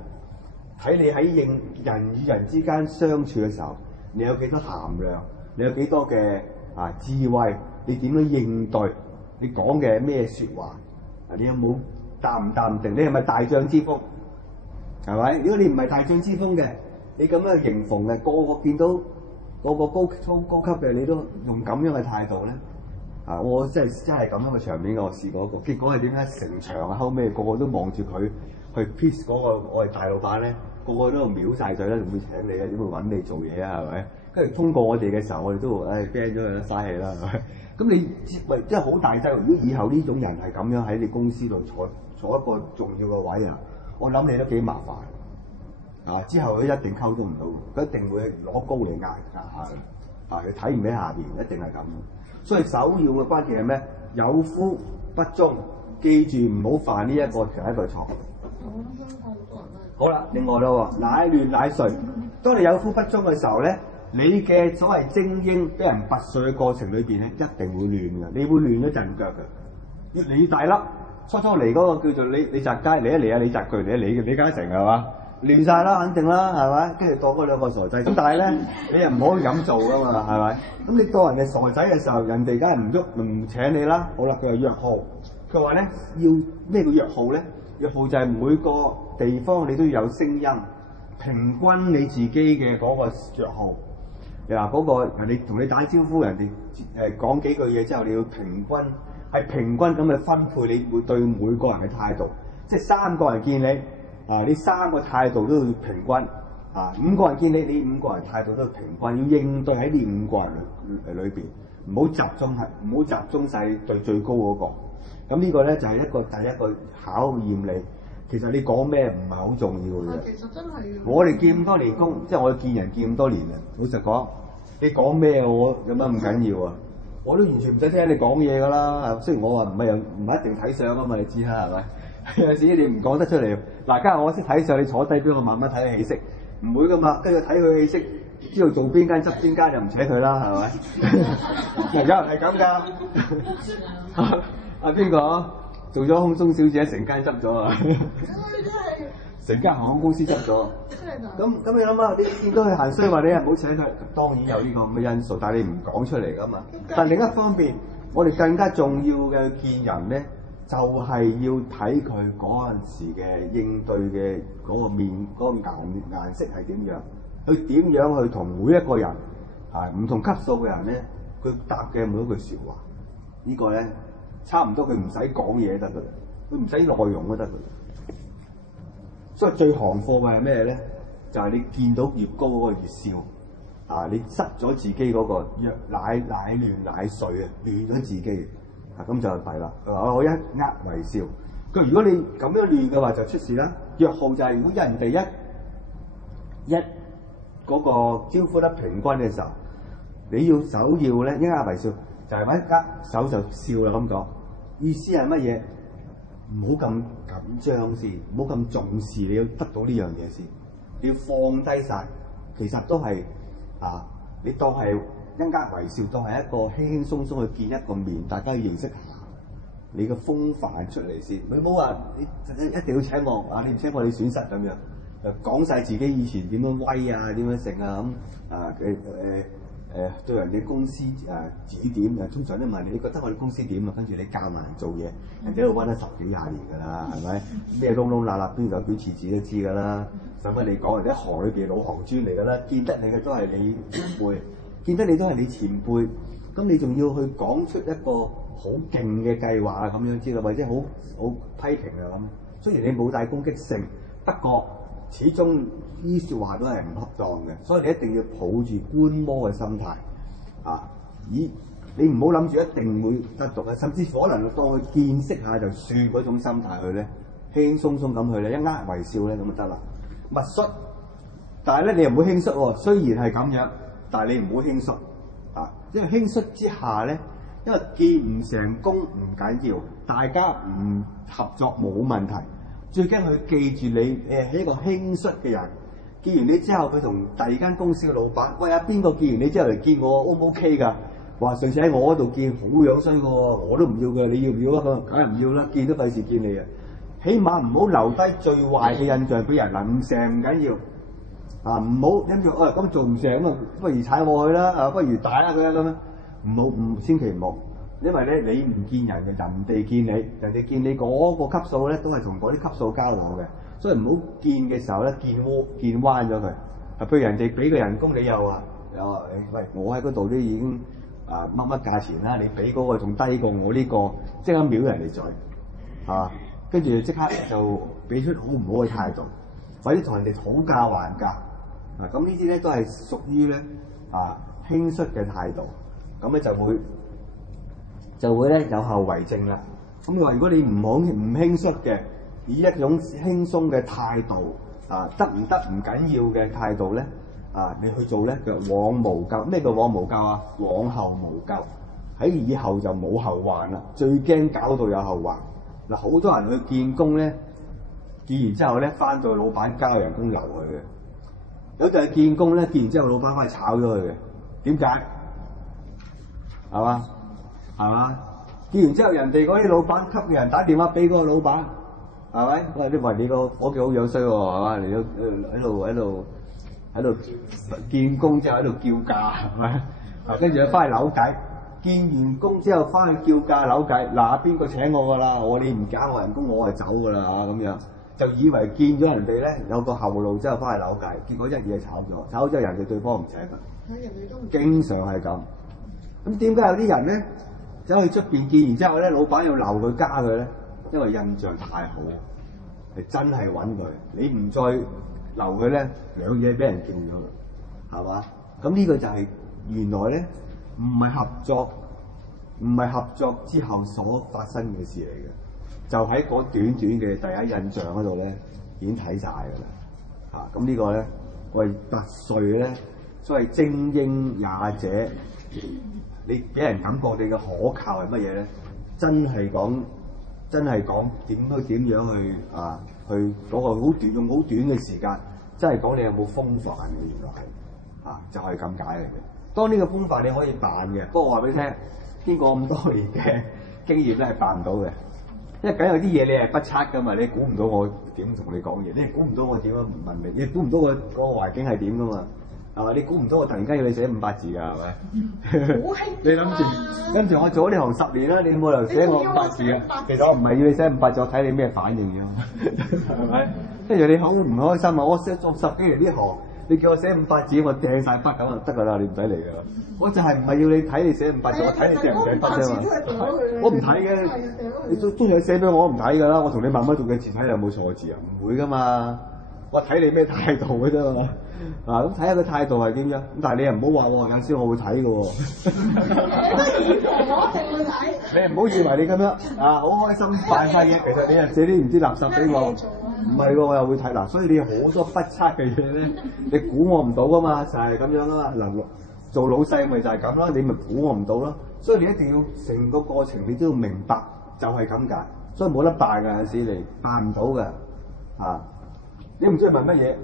睇你喺人與人之間相處嘅時候，你有幾多涵量，你有幾多嘅智慧，你點樣應對，你講嘅咩説話，你有冇淡唔淡定？你係咪大將之風？係咪？如果你唔係大將之風嘅，你咁樣迎逢嘅，個個見到個高級嘅，你都用咁樣嘅態度咧？我真係咁樣嘅場面，我試過一個，結果係點解成場後尾個個都望住佢去 piss 嗰個我係大老闆咧，個個都秒晒嘴啦，唔會請你啊，點會揾你做嘢啊？係咪？跟住通過我哋嘅時候，我哋都ban 咗佢啦，嘥氣啦，係咪？咁你喂真係好大劑。如果以後呢種人係咁樣喺你公司度坐一個重要嘅位啊，我諗你都幾麻煩。之後佢一定溝通唔到，佢一定會攞高嚟壓下你睇唔起下邊，一定係咁。所以首要嘅關鍵係咩？有夫不忠，記住唔好犯呢一個第一個錯。好啦，另外咯，乃亂乃碎。當你有夫不忠嘅時候咧，你嘅所謂精英俾人拔萃嘅過程裏邊咧，一定會亂嘅，你會亂咗陣腳嘅，越嚟越大粒。初嚟嗰個叫做李澤楷，嚟一嚟啊，李澤鉅嚟啊，李嘉誠係嘛？亂晒啦，肯定啦，係咪？跟住當嗰兩個傻仔，咁但係咧，你又唔可以咁做噶嘛，係咪？咁你當人哋傻仔嘅時候，人哋梗係唔喐，唔請你啦。好啦，佢話約號，佢話咧要咩叫約號咧？約號就係每個地方你都要有聲音，平均你自己嘅嗰個約號。嗱，嗰個人哋同你打招呼，人哋講幾句嘢之後，你要平均係平均咁去分配你會對每個人嘅態度。即係3個人見你你3個態度都要平均5個人見你，你5個人態度都要平均，要應對喺呢5個人裏邊，唔好集中晒對最高嗰個。咁呢個咧就係第一個考驗你。其實你講咩唔係好重要嘅。其實真係我哋見咁多年工，即係我見人見咁多年啦。老實講，你講咩我有乜咁緊要啊？我都完全唔使聽你講嘢㗎啦。雖然我話唔係一定睇相啊嘛，你知啦係咪？有時你唔講得出嚟。嗱，家下我識睇相，你坐低俾我慢慢睇佢氣息，唔會㗎嘛。跟住睇佢氣息，知道做邊間執邊間就唔請佢啦，係咪？有人係咁㗎。邊個？做咗空中小姐，成間執咗啊！成間航空公司執咗。咁你諗下，你見到佢行衰話，你係唔好請佢。當然有呢個咁嘅因素，但係你唔講出嚟㗎嘛。但另一方面，我哋更加重要嘅見人咧，就係要睇佢嗰陣時嘅應對嘅嗰個面嗰個顏色係點樣，佢點樣去同每一個人唔同級數嘅人咧，佢答嘅每一句説話，呢個咧。差唔多佢唔使講嘢得㗎，佢唔使內容都得㗎。所以最行貨嘅係咩咧？就係你見到越高嗰個越笑你失咗自己嗰個奶亂奶碎亂咗自己咁就弊啦。我一呃為笑。佢如果你咁樣亂嘅話就出事啦。約號就係如果人哋一嗰個招呼得平均嘅時候，你要首要咧一呃為笑。就係一握手就笑啦咁講，意思係乜嘢？唔好咁緊張先，唔好咁重視你要得到呢樣嘢先，你要放低晒。其實都係你當係一握為笑，當係一個輕輕鬆鬆去見一個面，大家要認識下你嘅風範出嚟先。你唔好話你一定要請我你唔請我你損失咁樣，講晒自己以前點樣威點樣成咁對人哋公司指點通常都問你覺得我哋公司點跟住你教埋人做嘢，人哋都揾咗10幾20年㗎啦，係咪？咩窿窿罅罅邊有幾廁紙都知㗎啦，使乜你講？人哋行裏邊老行專嚟㗎啦，見得你嘅都係你前輩，見得你都係你前輩，咁你仲要去講出一個好勁嘅計劃咁樣知道，或者好批評咁。雖然你冇帶攻擊性，不過始終呢説話都係唔恰當嘅，所以你一定要抱住觀摩嘅心態你唔好諗住一定會得讀甚至可能當佢見識下就算嗰種心態去咧，輕輕鬆鬆咁去咧，一握為笑咧咁就得啦。勿率，但係咧你又唔好輕率喎。雖然係咁樣，但係你唔好輕率因為輕率之下咧，因為見唔成功唔緊要，大家唔合作冇問題。最驚佢記住你係一個輕率嘅人，見完你之後，佢同第2間公司嘅老闆，喂邊個見完你之後嚟見我 O 唔 OK 㗎？話上次喺我嗰度見好樣衰㗎喎，我都唔要㗎，你要唔要啊？佢梗係唔要啦，見都費事見你啊！起碼唔好留低最壞嘅印象俾人唔成唔緊要唔好諗住咁做唔成咁不如踩我去啦不如打下佢咁樣，千祈唔好。因為咧，你唔見人嘅，人哋見你，人哋見你嗰個級數咧，都係同嗰啲級數交往嘅，所以唔好見嘅時候咧，見彎咗佢。譬如人哋俾個人工，你又話喂，我喺嗰度都已經乜價錢啦，你俾嗰個仲低過我呢個，即刻秒人哋嘴跟住即刻就俾出好唔好嘅態度，或者同人哋討價還價咁呢啲咧都係屬於咧輕率嘅態度，咁咧就會咧有後為證啦。咁你話如果你唔輕率嘅，以一種輕鬆嘅態度得唔得唔緊要嘅態度咧你去做咧，就往無咎。咩叫往無咎啊？往後無咎，喺以後就冇後患啦。最驚搞到有後患嗱，好多人去見工咧，見完之後咧翻到去老闆交人工留佢嘅，有就係見工咧，見完之後老闆翻去炒咗佢嘅，點解？係嘛？見完之後，人哋嗰啲老闆級嘅人打電話俾嗰個老闆，係咪？喂，你話你個伙計好樣衰喎，係嘛？嚟到喺度見工之後喺度叫價，係咪？跟住翻去扭計，見完工之後翻去叫價扭計，邊個請我㗎啦？你唔加我人工，我係走㗎啦咁樣，就以為見咗人哋咧有個後路之後翻去扭計，結果一嘢炒咗，炒咗人哋對方唔請㗎，經常係咁。咁點解有啲人咧走去出邊見，然之後咧，老闆要留佢加佢咧，因為印象太好，係真係揾佢。你唔再留佢咧，兩嘢俾人見咗，係嘛？咁呢個就係原來咧，唔係合作之後所發生嘅事嚟嘅，就喺嗰短短嘅第一印象嗰度咧，已經睇晒㗎啦。咁呢個咧，我哋拔萃咧，所謂精英也者，你俾人感覺你嘅可靠係乜嘢咧？真係講點樣去去嗰個用好短嘅時間，真係講你有冇風範嘅，原來係就係咁解嚟嘅。當呢個風範你可以扮嘅，不過我話俾你聽，經過咁多年嘅經驗咧係扮唔到嘅，因為梗有啲嘢你係不測噶嘛，你估唔到我點同你講嘢，你估唔到我點樣唔問你，你估唔到個環境係點噶嘛，係嘛？你估唔到我突然間要你寫500字㗎，係咪？好興！你諗住我做咗呢行10年啦，你冇理由寫我500字啊？其實我唔係要你寫500字，我睇你咩反應啫，係咪？跟住你好唔開心啊！我寫做10幾年呢行。你叫我寫500字，我掟晒筆咁就得㗎啦，你唔使嚟㗎。我就係唔係要你睇你寫500字，我睇你掟唔掟筆啫嘛。我唔睇嘅，你中意寫俾我唔睇㗎啦。我同你慢慢讀嘅字睇你有冇錯字啊？唔會㗎嘛。我睇你咩態度嘅啫嘛。咁睇下個態度係點樣。咁但係你又唔好話喎，有時我會睇㗎喎。我一定會睇。你唔好以為你咁樣好開心扮晒嘢，其實你係寫啲唔知垃圾俾我。唔係喎，我又會睇嗱，所以你有好多不測嘅嘢咧，你估我唔到噶嘛，就係咁樣啦。嗱，做老細咪就係咁啦，你咪估我唔到咯。所以你一定要成個過程，你都要明白，就係咁解。所以冇得扮㗎，有時你扮唔到㗎。你唔知佢問乜嘢？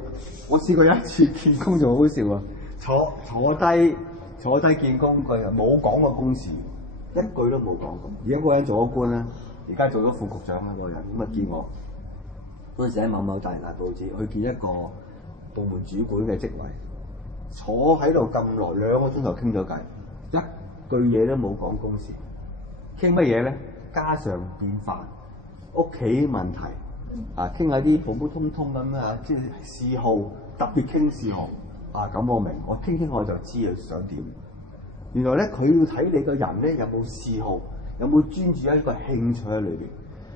我試過一次見工仲好笑啊，坐低見工，佢冇講過公事，一句都冇講過。而家嗰個人做咗官啦，而家做咗副局長啦，嗰個人咁啊見我。嗰陣時喺某某大報紙去見一個部門主管嘅職位，坐喺度咁耐2個鐘頭傾咗偈，一句嘢都冇講公事，傾乜嘢咧？家常便飯，屋企問題傾下啲普普通通咁啊，即係嗜好，特別傾嗜好咁我明，我傾我就知佢想點。原來咧佢要睇你個人咧有冇嗜好，有冇專注一個興趣喺裏邊。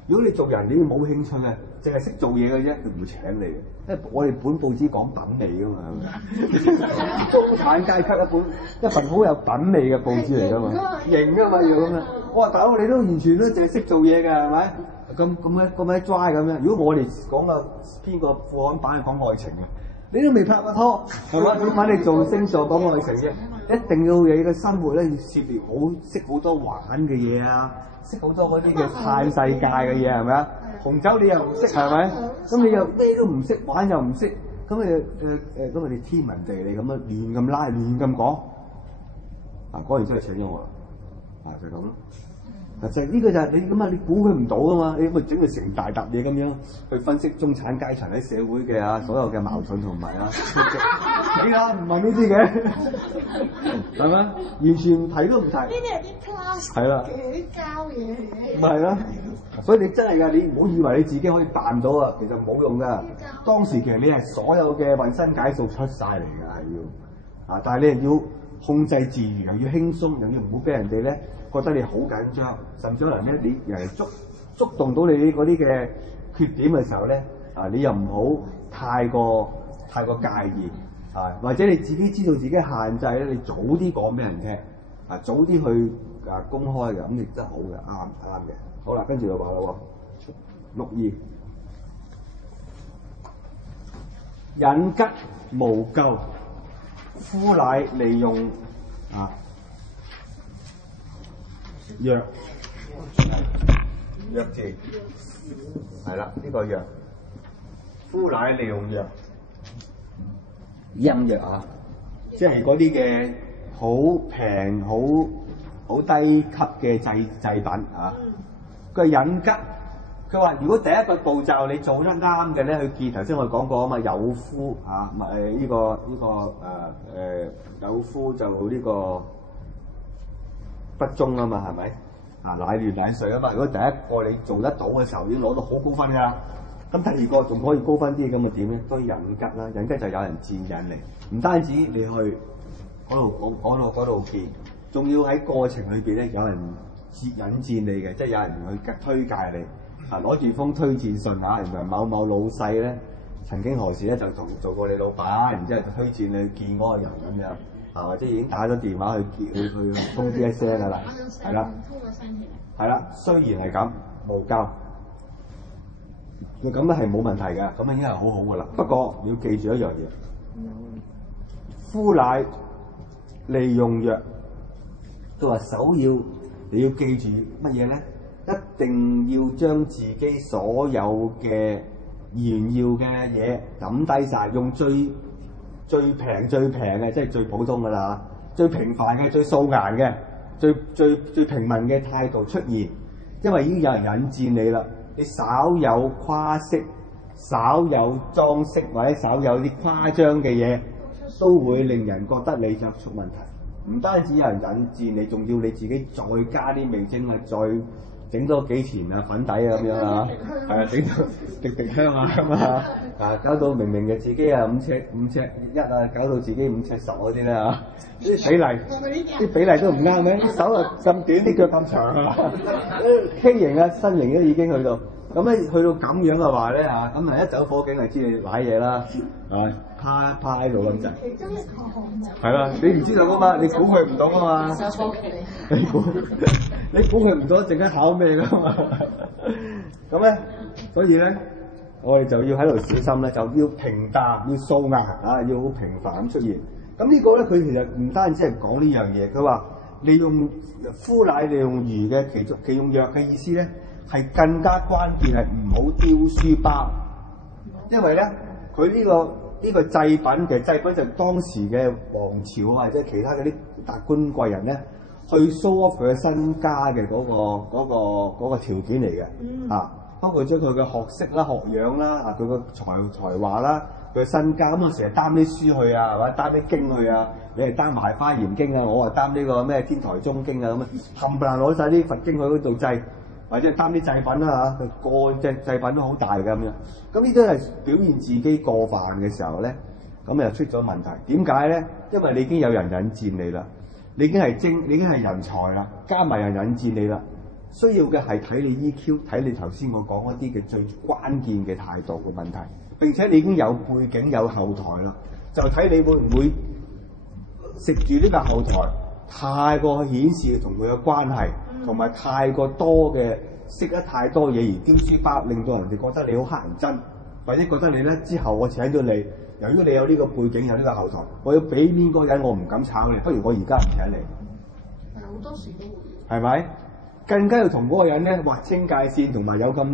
如果你做人你冇興趣嘅，淨係識做嘢嘅啫，佢唔會請你嘅。因為我哋本報紙講品味㗎嘛，係咪？中產階級一份好有品味嘅報紙嚟㗎嘛，型㗎嘛要咁啊！我話大佬你都完全都淨係識做嘢㗎，係咪？咁鬼 dry 咁樣。如果我哋講編個副刊版係講愛情嘅，你都未拍過拖，係嘛？點解你做星座講愛情嘅？一定要你嘅生活咧要涉獵識好多玩嘅嘢啊！識好多嗰啲嘅嘆世界嘅嘢係咪啊？紅酒你又唔識係咪？咁你又咩都唔識玩又唔識，咁你天文地理咁樣亂咁拉亂咁講，講完之後請咗我啦，就係咁咯。就係呢個就係你咁啊！你估佢唔到噶嘛？你咪整佢成大沓嘢咁樣去分析中產階層喺社會嘅所有嘅矛盾同埋你唔問呢啲嘅係咪？完全睇都唔睇。呢啲係啲 class 嘅啲膠嘢嚟嘅。唔係啦，所以你真係㗎，你唔好以為你自己可以辦到啊，其實冇用㗎。當時其實你係所有嘅渾身解數出晒嚟㗎，係要但係你係要控制自如，又要輕鬆，又要唔好俾人哋咧覺得你好緊張，甚至可能咧你人哋觸動到你嗰啲嘅缺點嘅時候咧你又唔好太過介意或者你自己知道自己限制咧，你早啲講俾人聽早啲去公開嘅，咁亦都好嘅，啱嘅。好啦，跟住就話啦喎，62隱吉無咎，夫乃利用弱字係啦，呢個弱，夫乃利用弱，陰弱即係嗰啲嘅好平好低級嘅製品佢係隱吉，佢話如果第一個步驟你做得啱嘅咧，去見頭先我哋講過啊嘛，有夫有夫就呢個不忠啊嘛，係咪乃亂乃碎啊嘛？如果第一個你做得到嘅時候，已經攞到好高分㗎啦。咁第二個仲可以高分啲，咁啊點咧？當然隱吉啦，隱吉就有人佔引嚟，唔單止你去嗰度見，仲要喺過程裏邊咧有人引薦你嘅，即係有人去推介你啊，攞住封推薦信啊，原來某某老細咧曾經何時咧就做過你老闆，然之後就推薦你見嗰個人咁樣啊，或者已經打咗電話去通知一聲㗎啦，係啦，係啦，雖然係咁冇交，咁咧係冇問題嘅，咁已經係好好㗎啦。不過你要記住一樣嘢，敷奶利用藥，佢話首要你要記住乜嘢咧？一定要將自己所有嘅炫耀嘅嘢抌低晒，用最平嘅，即係最普通㗎啦，最平凡嘅、最素顏嘅、最平民嘅態度出現，因為已經有人引薦你啦。你稍有誇飾、稍有裝飾或者稍有啲誇張嘅嘢，都會令人覺得你就出問題。唔單止有人引薦你，仲要你自己再加啲味精啊，再整多幾錢啊粉底啊咁樣啊，係啊，整到滴香啊咁啊，搞到明明嘅自己啊5尺1啊，搞到自己5尺10嗰啲咧嚇，啲比例都唔啱嘅，啲手啊咁短，啲腳咁長啊，畸形啊身形都已經去到，咁咧去到咁樣嘅話咧嚇，咁啊一走火警就知你賴嘢啦，係趴喺度咁滯，係啦，你唔知道噶嘛，你估佢唔到噶嘛，你估佢唔到，陣間考咩噶嘛？咁咧，所以咧，我哋就要喺度小心咧，就要平淡，要素顏啊，要好平凡咁出現。咁呢個咧，佢其實唔單止係講呢樣嘢，佢話利用敷奶利用魚嘅其用藥嘅意思咧，係更加關鍵係唔好丟書包，因為咧佢呢個祭品其實祭品就係當時嘅皇朝或者其他嗰啲達官貴人咧，去 show off 佢嘅身家嘅嗰個條件嚟嘅，啊，包括咗佢嘅學識啦、學養啦、啊佢個才華啦、佢嘅身家，咁我成日擔啲書去啊，或者擔啲經去啊，你係擔埋花嚴經啊，我話擔呢個咩天台宗經啊咁啊，冚唪唥攞晒啲佛經去嗰度祭，或者係擔啲祭品啦嚇，個隻祭品都好大嘅咁樣。咁呢啲係表現自己過犯嘅時候咧，咁又出咗問題。點解咧？因為你已經有人引薦你啦，你已經係人才啦，加埋人引薦你啦。需要嘅係睇你 EQ， 睇你頭先我講嗰啲嘅最關鍵嘅態度嘅問題。並且你已經有背景有後台啦，就睇你會唔會食住呢個後台，太過顯示同佢嘅關係，同埋太過多嘅識得太多嘢而丟書包，令到人哋覺得你好乞人憎，或者覺得你咧之後我請咗你，由於你有呢個背景有呢個後台，我要俾邊個人我唔敢炒你，不如我而家唔請你。係好多時都會。係咪？更加要同嗰個人咧劃清界線，同埋有咁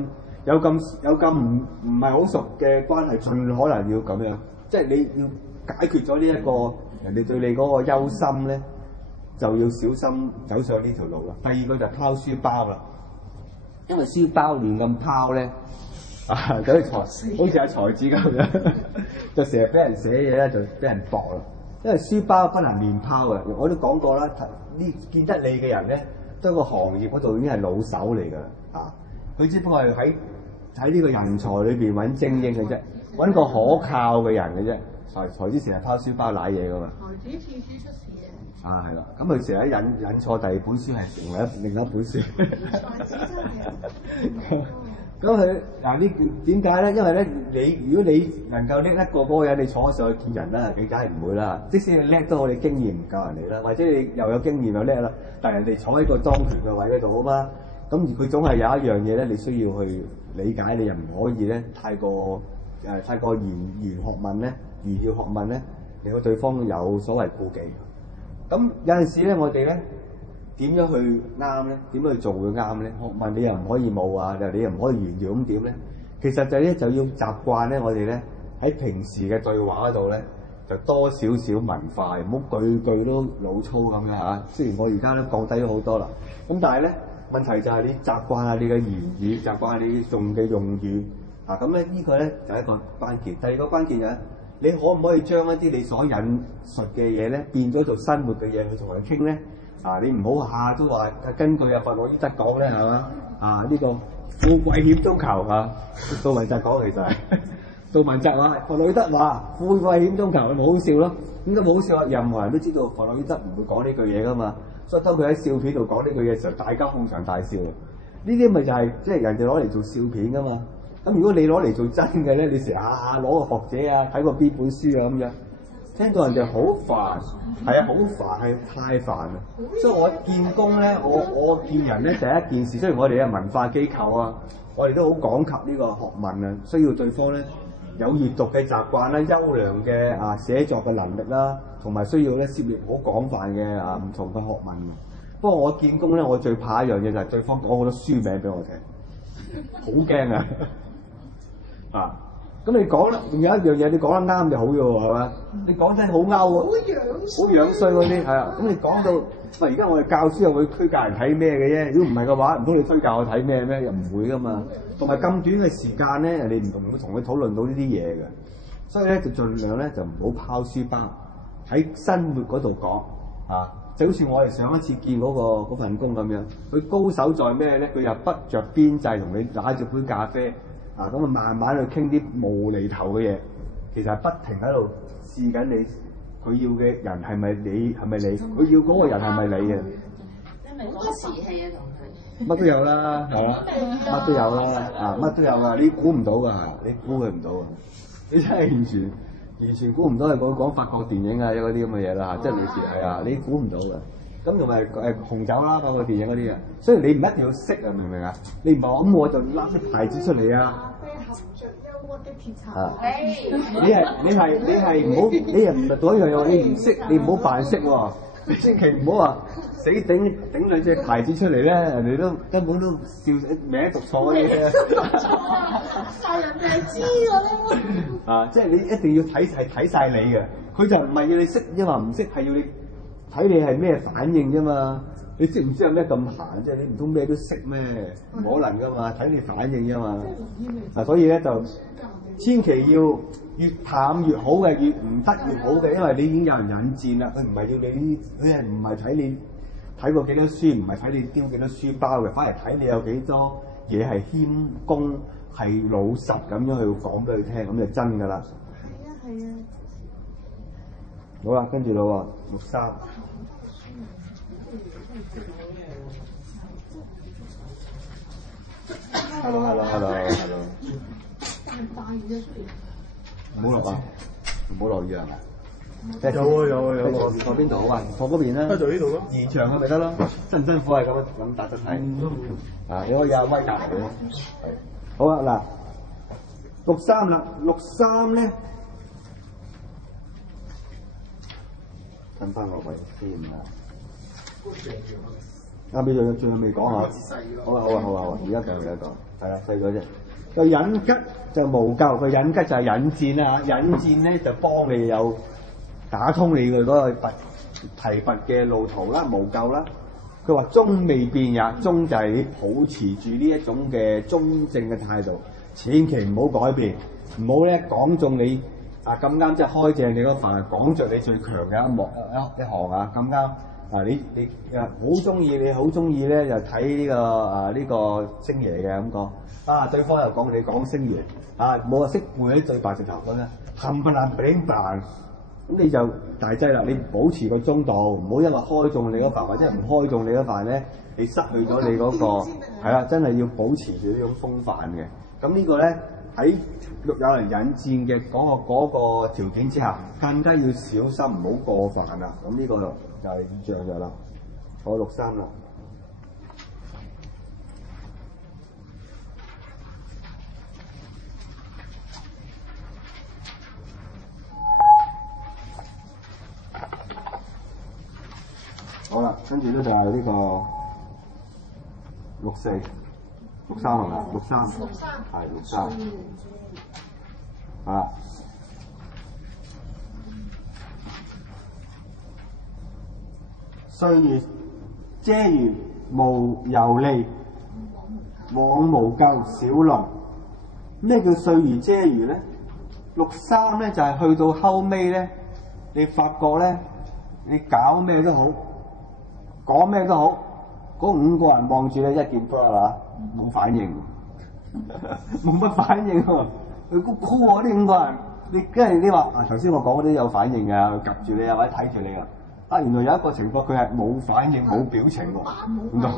唔係好熟嘅關係，盡可能要咁樣，即係你要解決咗呢一個人哋對你嗰個憂心咧，就要小心走上呢條路啦。第二個就係拋書包啦，因為書包亂咁拋咧，啊，就好似阿才子咁樣，就成日俾人寫嘢咧，就俾人駁啦。因為書包不能亂拋嘅，我都講過啦。呢見得你嘅人咧，都個行業嗰度已經係老手嚟㗎啦，啊，佢只不過係喺呢個人才裏邊揾精英嘅啫，揾個可靠嘅人嘅啫。才子成日拋書包攋嘢㗎嘛。才子次書出事嘅。啊，係啦，咁佢成日引錯第二本書，係成為另一本書。才子真係。咁佢嗱呢點解咧？因為咧，如果你能夠叻得過嗰個人，你坐上去見人啦，你梗係唔會啦。即使你叻都好，你經驗唔夠人哋啦，或者你又有經驗又叻啦，但係人哋坐喺個當權嘅位嗰度啊嘛。咁而佢總係有一樣嘢咧，你需要去理解，你又唔可以咧太過玄學問咧，玄要學問咧，令到對方有所謂顧忌。咁有陣時咧，我哋咧。點樣去啱咧？點樣去做會啱咧？學問你又唔可以冇啊，你又唔可以炫耀咁點咧？其實就要習慣咧，我哋咧喺平時嘅對話嗰度咧，就多少少文化，唔好句句都老粗咁樣嚇。雖然我而家都降低咗好多啦，咁但係咧問題就係你習慣下你嘅言語，習慣下你用嘅用語啊。咁咧呢個咧就係一個關鍵。第二個關鍵就係你可唔可以將一啲你所引述嘅嘢咧變咗做生活嘅嘢去同人傾咧？啊！你唔好下都話根據阿佛洛伊德講咧，係嘛？啊！呢個富貴險中求啊，蘇維澤講其實係杜汶澤話：弗洛伊德話富貴險中求，咪好笑咯。點解冇好笑啊？任何人都知道弗洛伊德唔會講呢句嘢噶嘛。所以當佢喺笑片度講呢句嘢嘅時候，大家哄堂大笑。呢啲咪就係即係人哋攞嚟做笑片噶嘛。咁如果你攞嚟做真嘅咧，你成日下攞個學者啊，睇過邊本書啊咁樣，聽到人哋好煩，係啊，好煩，係太煩啦。所以我見工咧，我見人咧，第一件事，雖然我哋係文化機構啊，我哋都好講求呢個學問啊，需要對方咧有閱讀嘅習慣啦，優良嘅寫作嘅能力啦，同埋需要咧涉獵好廣泛嘅唔同嘅學問。不過我見工咧，我最怕一樣嘢就係對方講好多書名俾我聽，好驚啊！咁你講啦，仲有一樣嘢，你講得啱就好嘅喎，係嘛？你講真好勾喎，好樣衰嗰啲係啊。咁你講到而家我哋教書又會推介人睇咩嘅啫？如果唔係嘅話，唔通你推介我睇咩咩？又唔會噶嘛。同埋咁短嘅時間咧，人哋唔會同佢討論到呢啲嘢嘅。所以咧就盡量咧就唔好拋書包，喺生活嗰度講就好似我哋上一次見嗰份工咁樣，佢高手在咩咧？佢又不着邊際同你拿住杯咖啡。咁慢慢去傾啲無厘頭嘅嘢，其實係不停喺度試緊你，佢要嘅人係咪你？係咪你？佢要嗰個人係咪你嘅？因為講時氣啊，同佢乜都有啦，係嘛？乜都有啦，乜都有噶，你估唔到㗎，你估佢唔到啊！你真係完全估唔到係講法國電影啊，嗰啲咁嘅嘢啦，即係類似係啊，你估唔到㗎。咁同埋紅酒啦，法國電影嗰啲啊，所以你唔一定要識啊，明唔明啊？你唔係話咁我就揦啲牌子出嚟啊！你係唔好，你又唔係做一樣嘢，你唔識，你唔好扮識喎。你千祈唔好話死頂兩隻牌子出嚟咧，人哋都根本都笑名讀錯嗰啲咧。但人哋係知㗎即係你一定要睇晒你嘅，佢就唔係要你識，因為唔識係要你睇你係咩反應啫嘛。你知唔知有咩咁閒啫？你唔通咩都識咩？唔可能噶嘛，睇你反應啫嘛。所以咧就千祈要越淡越好嘅，越唔得越好嘅，因為你已經有人引薦啦。佢唔係要你，佢係唔係睇你睇過幾多書，唔係睇你丟幾多書包嘅，反而睇你有幾多嘢係謙恭、係老實咁樣去講俾佢聽，咁就真㗎啦。係啊。好啦，跟住啦喎，63。hello， 唔好落啊！唔好落雨啊！有放邊度好啊？放嗰邊啦。就呢度咯。延長佢咪得咯？辛唔辛苦係咁打得睇。你可以有威隔離咯。好啊，嗱，63啦，63咧，等翻個位先啦。邊度仲有未講啊？好啊，而家講，係啦，細咗啫。個引吉就無咎，個引吉就係引薦啦嚇，引薦咧就幫你有打通你嘅嗰個提拔嘅路途啦，無咎啦。佢話終未變也，終就係你保持住呢一種嘅中正嘅態度，千祈唔好改變，唔好咧講中你咁啱即係開正你嗰份，講着你最強嘅一行啊，咁啱。你好中意，你好中意咧就睇呢個星爺嘅咁講，對方又講你講星爺，冇話識背啲對白直頭咁咧，冚唪唥餅扮，咁你就大劑啦。你保持個中度，唔好因為開中你嗰份或者唔開中你嗰份咧，你失去咗你嗰個係啦，真係要保持住呢種風範嘅。咁呢個咧喺有人引薦嘅嗰個條件之下，更加要小心，唔好過分啦。咁呢個就係以上咗啦。好，63啦。好啦，跟住咧就係呢個64、63係咪？63係63。歲月遮餘無由利，往無咎少論。咩叫歲月遮餘咧？63咧就係去到後尾咧，你發覺咧，你搞咩都好，講咩都好，嗰5個人望住你一見不啦，冇反應，冇乜反應喎。佢箍我啲5個人，你跟住你話啊頭先我講嗰啲有反應㗎，夾住你啊或者睇住你啊。啊，原來有一個情況佢係冇反應冇表情喎，唔同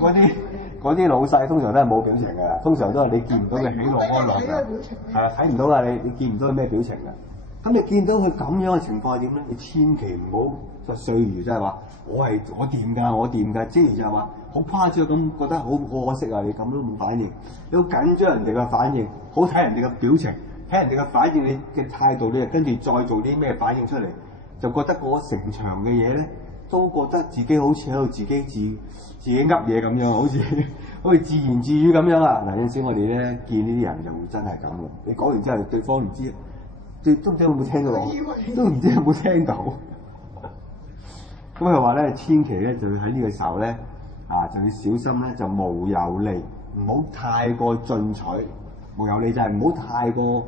嗰啲老細通常都係冇表情㗎，通常都係你見唔到佢喜怒哀樂㗎，係啊睇唔到啊你見唔到佢咩表情㗎。咁你見到佢咁樣嘅情況係點咧？你千祈唔好就歲如即係話我掂㗎，即係就係話好誇張咁覺得好可惜啊！你咁都冇反應，你好緊張人哋嘅反應，好睇人哋嘅表情，睇人哋嘅反應，你嘅態度你跟住再做啲咩反應出嚟。就覺得嗰成場嘅嘢咧，都覺得自己好似喺度自己噏嘢咁樣，好似自言自語咁樣啊！嗱，有陣時我哋咧見呢啲人就會真係咁嘅。你講完之後，對方唔知，都唔知有冇聽到我，都唔知有冇聽到。咁佢話咧，千祈咧就要喺呢個時候咧就要小心咧，就無有利，唔好太過進取。無有利就係唔好太過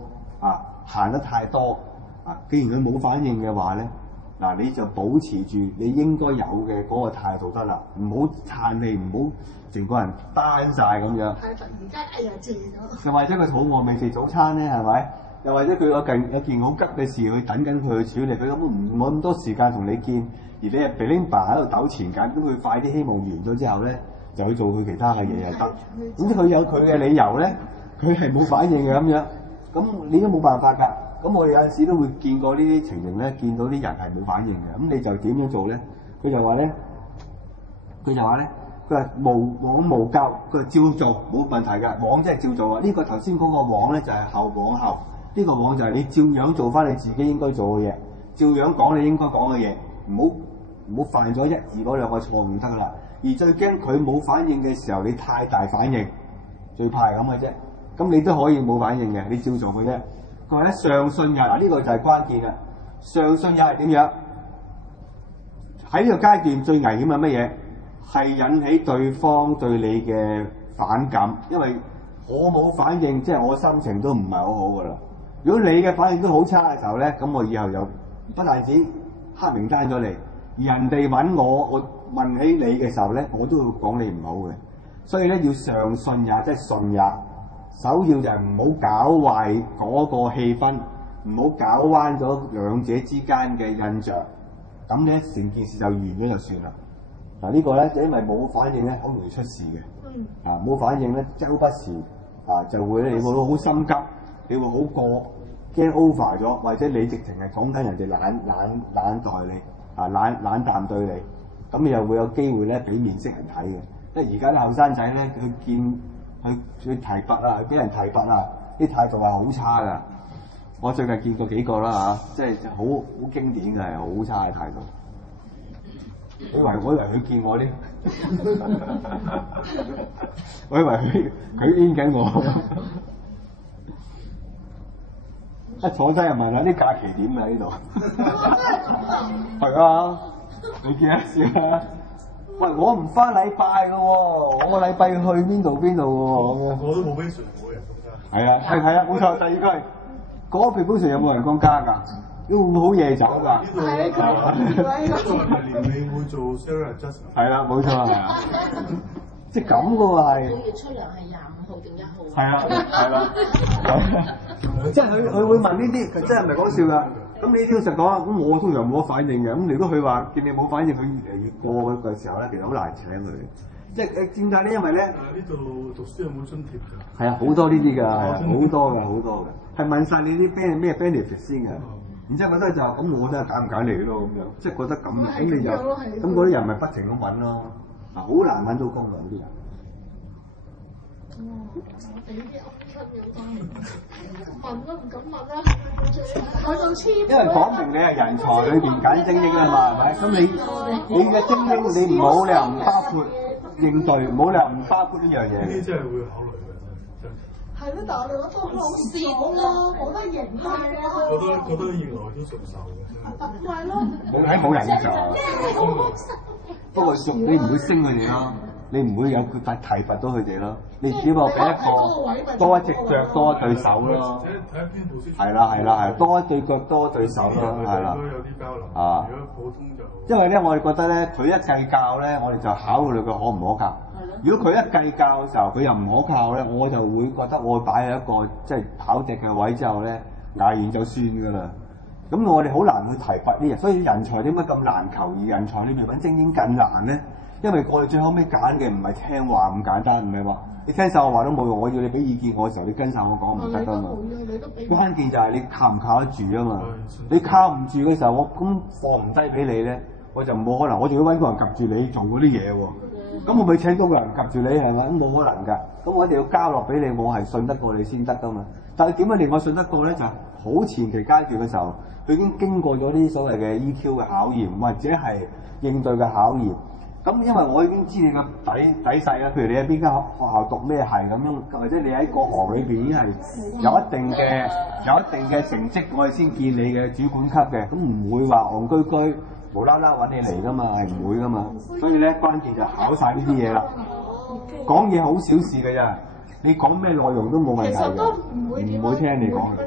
行得太多既然佢冇反應嘅話咧。嗱，你就保持住你應該有嘅嗰個態度得啦，唔好嘆氣，唔好成個人單晒咁樣。係突然間哎呀謝咗。又或者佢肚餓未食早餐咧，係咪？又或者佢有件好急嘅事，佢等緊佢去處理，佢根本唔冇咁多時間同你見，而你係鼻拎爸喺度糾纏緊，咁佢快啲希望完咗之後咧，就去做佢其他嘅嘢就得。總之佢有佢嘅理由咧，佢係冇反應嘅咁樣，咁你都冇辦法㗎。咁我哋有陣時都會見過呢啲情形咧，見到啲人係冇反應嘅，咁你就點樣做咧？佢就話咧，佢話無救，佢照做冇問題㗎，往即係照做啊！呢個頭先嗰個往咧就係後往後，呢個往就係你照樣做翻你自己應該做嘅嘢，照樣講你應該講嘅嘢，唔好犯咗1、2嗰2個錯誤得㗎啦。而最驚佢冇反應嘅時候，你太大反應，最怕係咁嘅啫。咁你都可以冇反應嘅，你照做佢啫。佢話咧上信也，呢個就係關鍵啦。上信也係點樣？喺呢個階段最危險係乜嘢？係引起對方對你嘅反感，因為我冇反應，即係我心情都唔係好好噶啦。如果你嘅反應都好差嘅時候咧，咁我以後就不但止黑名單咗你，而人哋揾我問起你嘅時候咧，我都會講你唔好嘅。所以咧要上信也，即係信也。首要就係唔好搞壞嗰個氣氛，唔好搞彎咗兩者之間嘅印象，咁咧成件事就完咗就算啦。嗱呢個咧就因為冇反應咧，好容易出事嘅。冇反應咧，周不時就會你會好心急，你會好過驚 over 咗，或者你直情係講緊人哋懶待你冷淡對你，咁你又會有機會咧俾面色人睇嘅。即係而家啲後生仔咧，佢提拔佢俾人提拔啲態度係好差㗎。我最近見過幾個啦即係好經典嘅係好差嘅態度。我以為佢見我啲，我以為佢應緊我。一坐低又問下啲假期點啊？呢度係啊，你見一次啊？喂，我唔翻禮拜嘅喎，我個禮拜去邊度喎？我都冇 pension 冇人工加。係啊，冇錯。第二句，嗰個 pension 有冇人工加㗎？會唔會好夜走㗎？呢個年尾會做 salary adjustment。係啦，冇錯啊，即係咁嘅喎係。每月出糧係25號定1號？係啦，即係佢會問呢啲，佢真係唔係講笑㗎。咁你都實講啊，咁我通常冇乜反應嘅。咁如果佢話見你冇反應，佢越嚟越過嘅時候咧，其實好難請佢。即係點解咧？因為咧，呢度讀書有冇津貼㗎？係啊，好多呢啲㗎，係啊，好多㗎，係問晒你啲咩 benefit 先㗎。然之後覺得就咁，我真係揀唔揀你咯咁樣，即係覺得咁，咁你就咁嗰啲人咪不停咁揾咯。好難揾到工㗎嗰啲人。我哋呢啲噏親問都唔敢問啦，佢就簽。因為講明你係人才裏邊揀精英啊嘛，係咪？咁你嘅精英你唔好理由唔包括應對，唔好理由唔包括呢樣嘢。呢啲真係會考慮嘅，真係。係咯，但係我哋覺得好蝕咯，冇得贏啊！覺得原來都承受嘅。係咯。冇人嘅時候，不過你唔會升佢哋咯。你唔會有佢提拔到佢哋咯。你只不過俾一個多一隻腳多一對手咯。睇下邊度先。係啦，多一對腳多一對手咯，係啦。有啲交流。啊。如果普通就。因為咧，我哋覺得咧，佢一計較咧，我哋就考慮佢可唔可靠。如果佢一計較嘅時候，佢又唔可靠咧，我就會覺得我會擺喺一個即係跑隻嘅位之後咧，捱完就算㗎啦。咁我哋好難去提拔呢人，所以人才點解咁難求？而人才裏面揾精英更難咧？因為我哋最後尾揀嘅唔係聽話咁簡單，唔係話你聽晒我話都冇用，我要你俾意見我嘅時候，你跟晒我講唔得㗎嘛。關鍵就係你靠唔靠得住啊嘛。你靠唔住嘅時候，我咁放唔低俾你咧，我就冇可能，我仲要揾個人及住你做嗰啲嘢喎。咁我咪請到個人及住你係咪？咁冇可能㗎。咁我一定要交落俾你，我係信得過你先得㗎嘛。但係點樣令我信得過咧？就係好前期階段嘅時候，佢已經經過咗啲所謂嘅 EQ 嘅考驗，或者係應對嘅考驗。咁因為我已經知你個底細啦，譬如你喺邊間學校讀咩係咁樣，或者你喺個行裏邊已經係有一定嘅成績，我哋先見你嘅主管級嘅，咁唔會話戇居居無啦啦揾你嚟㗎嘛，係唔會㗎嘛。所以咧，關鍵就考晒呢啲嘢啦。講嘢好小事㗎咋，你講咩內容都冇問題嘅，唔會聽你講嘅，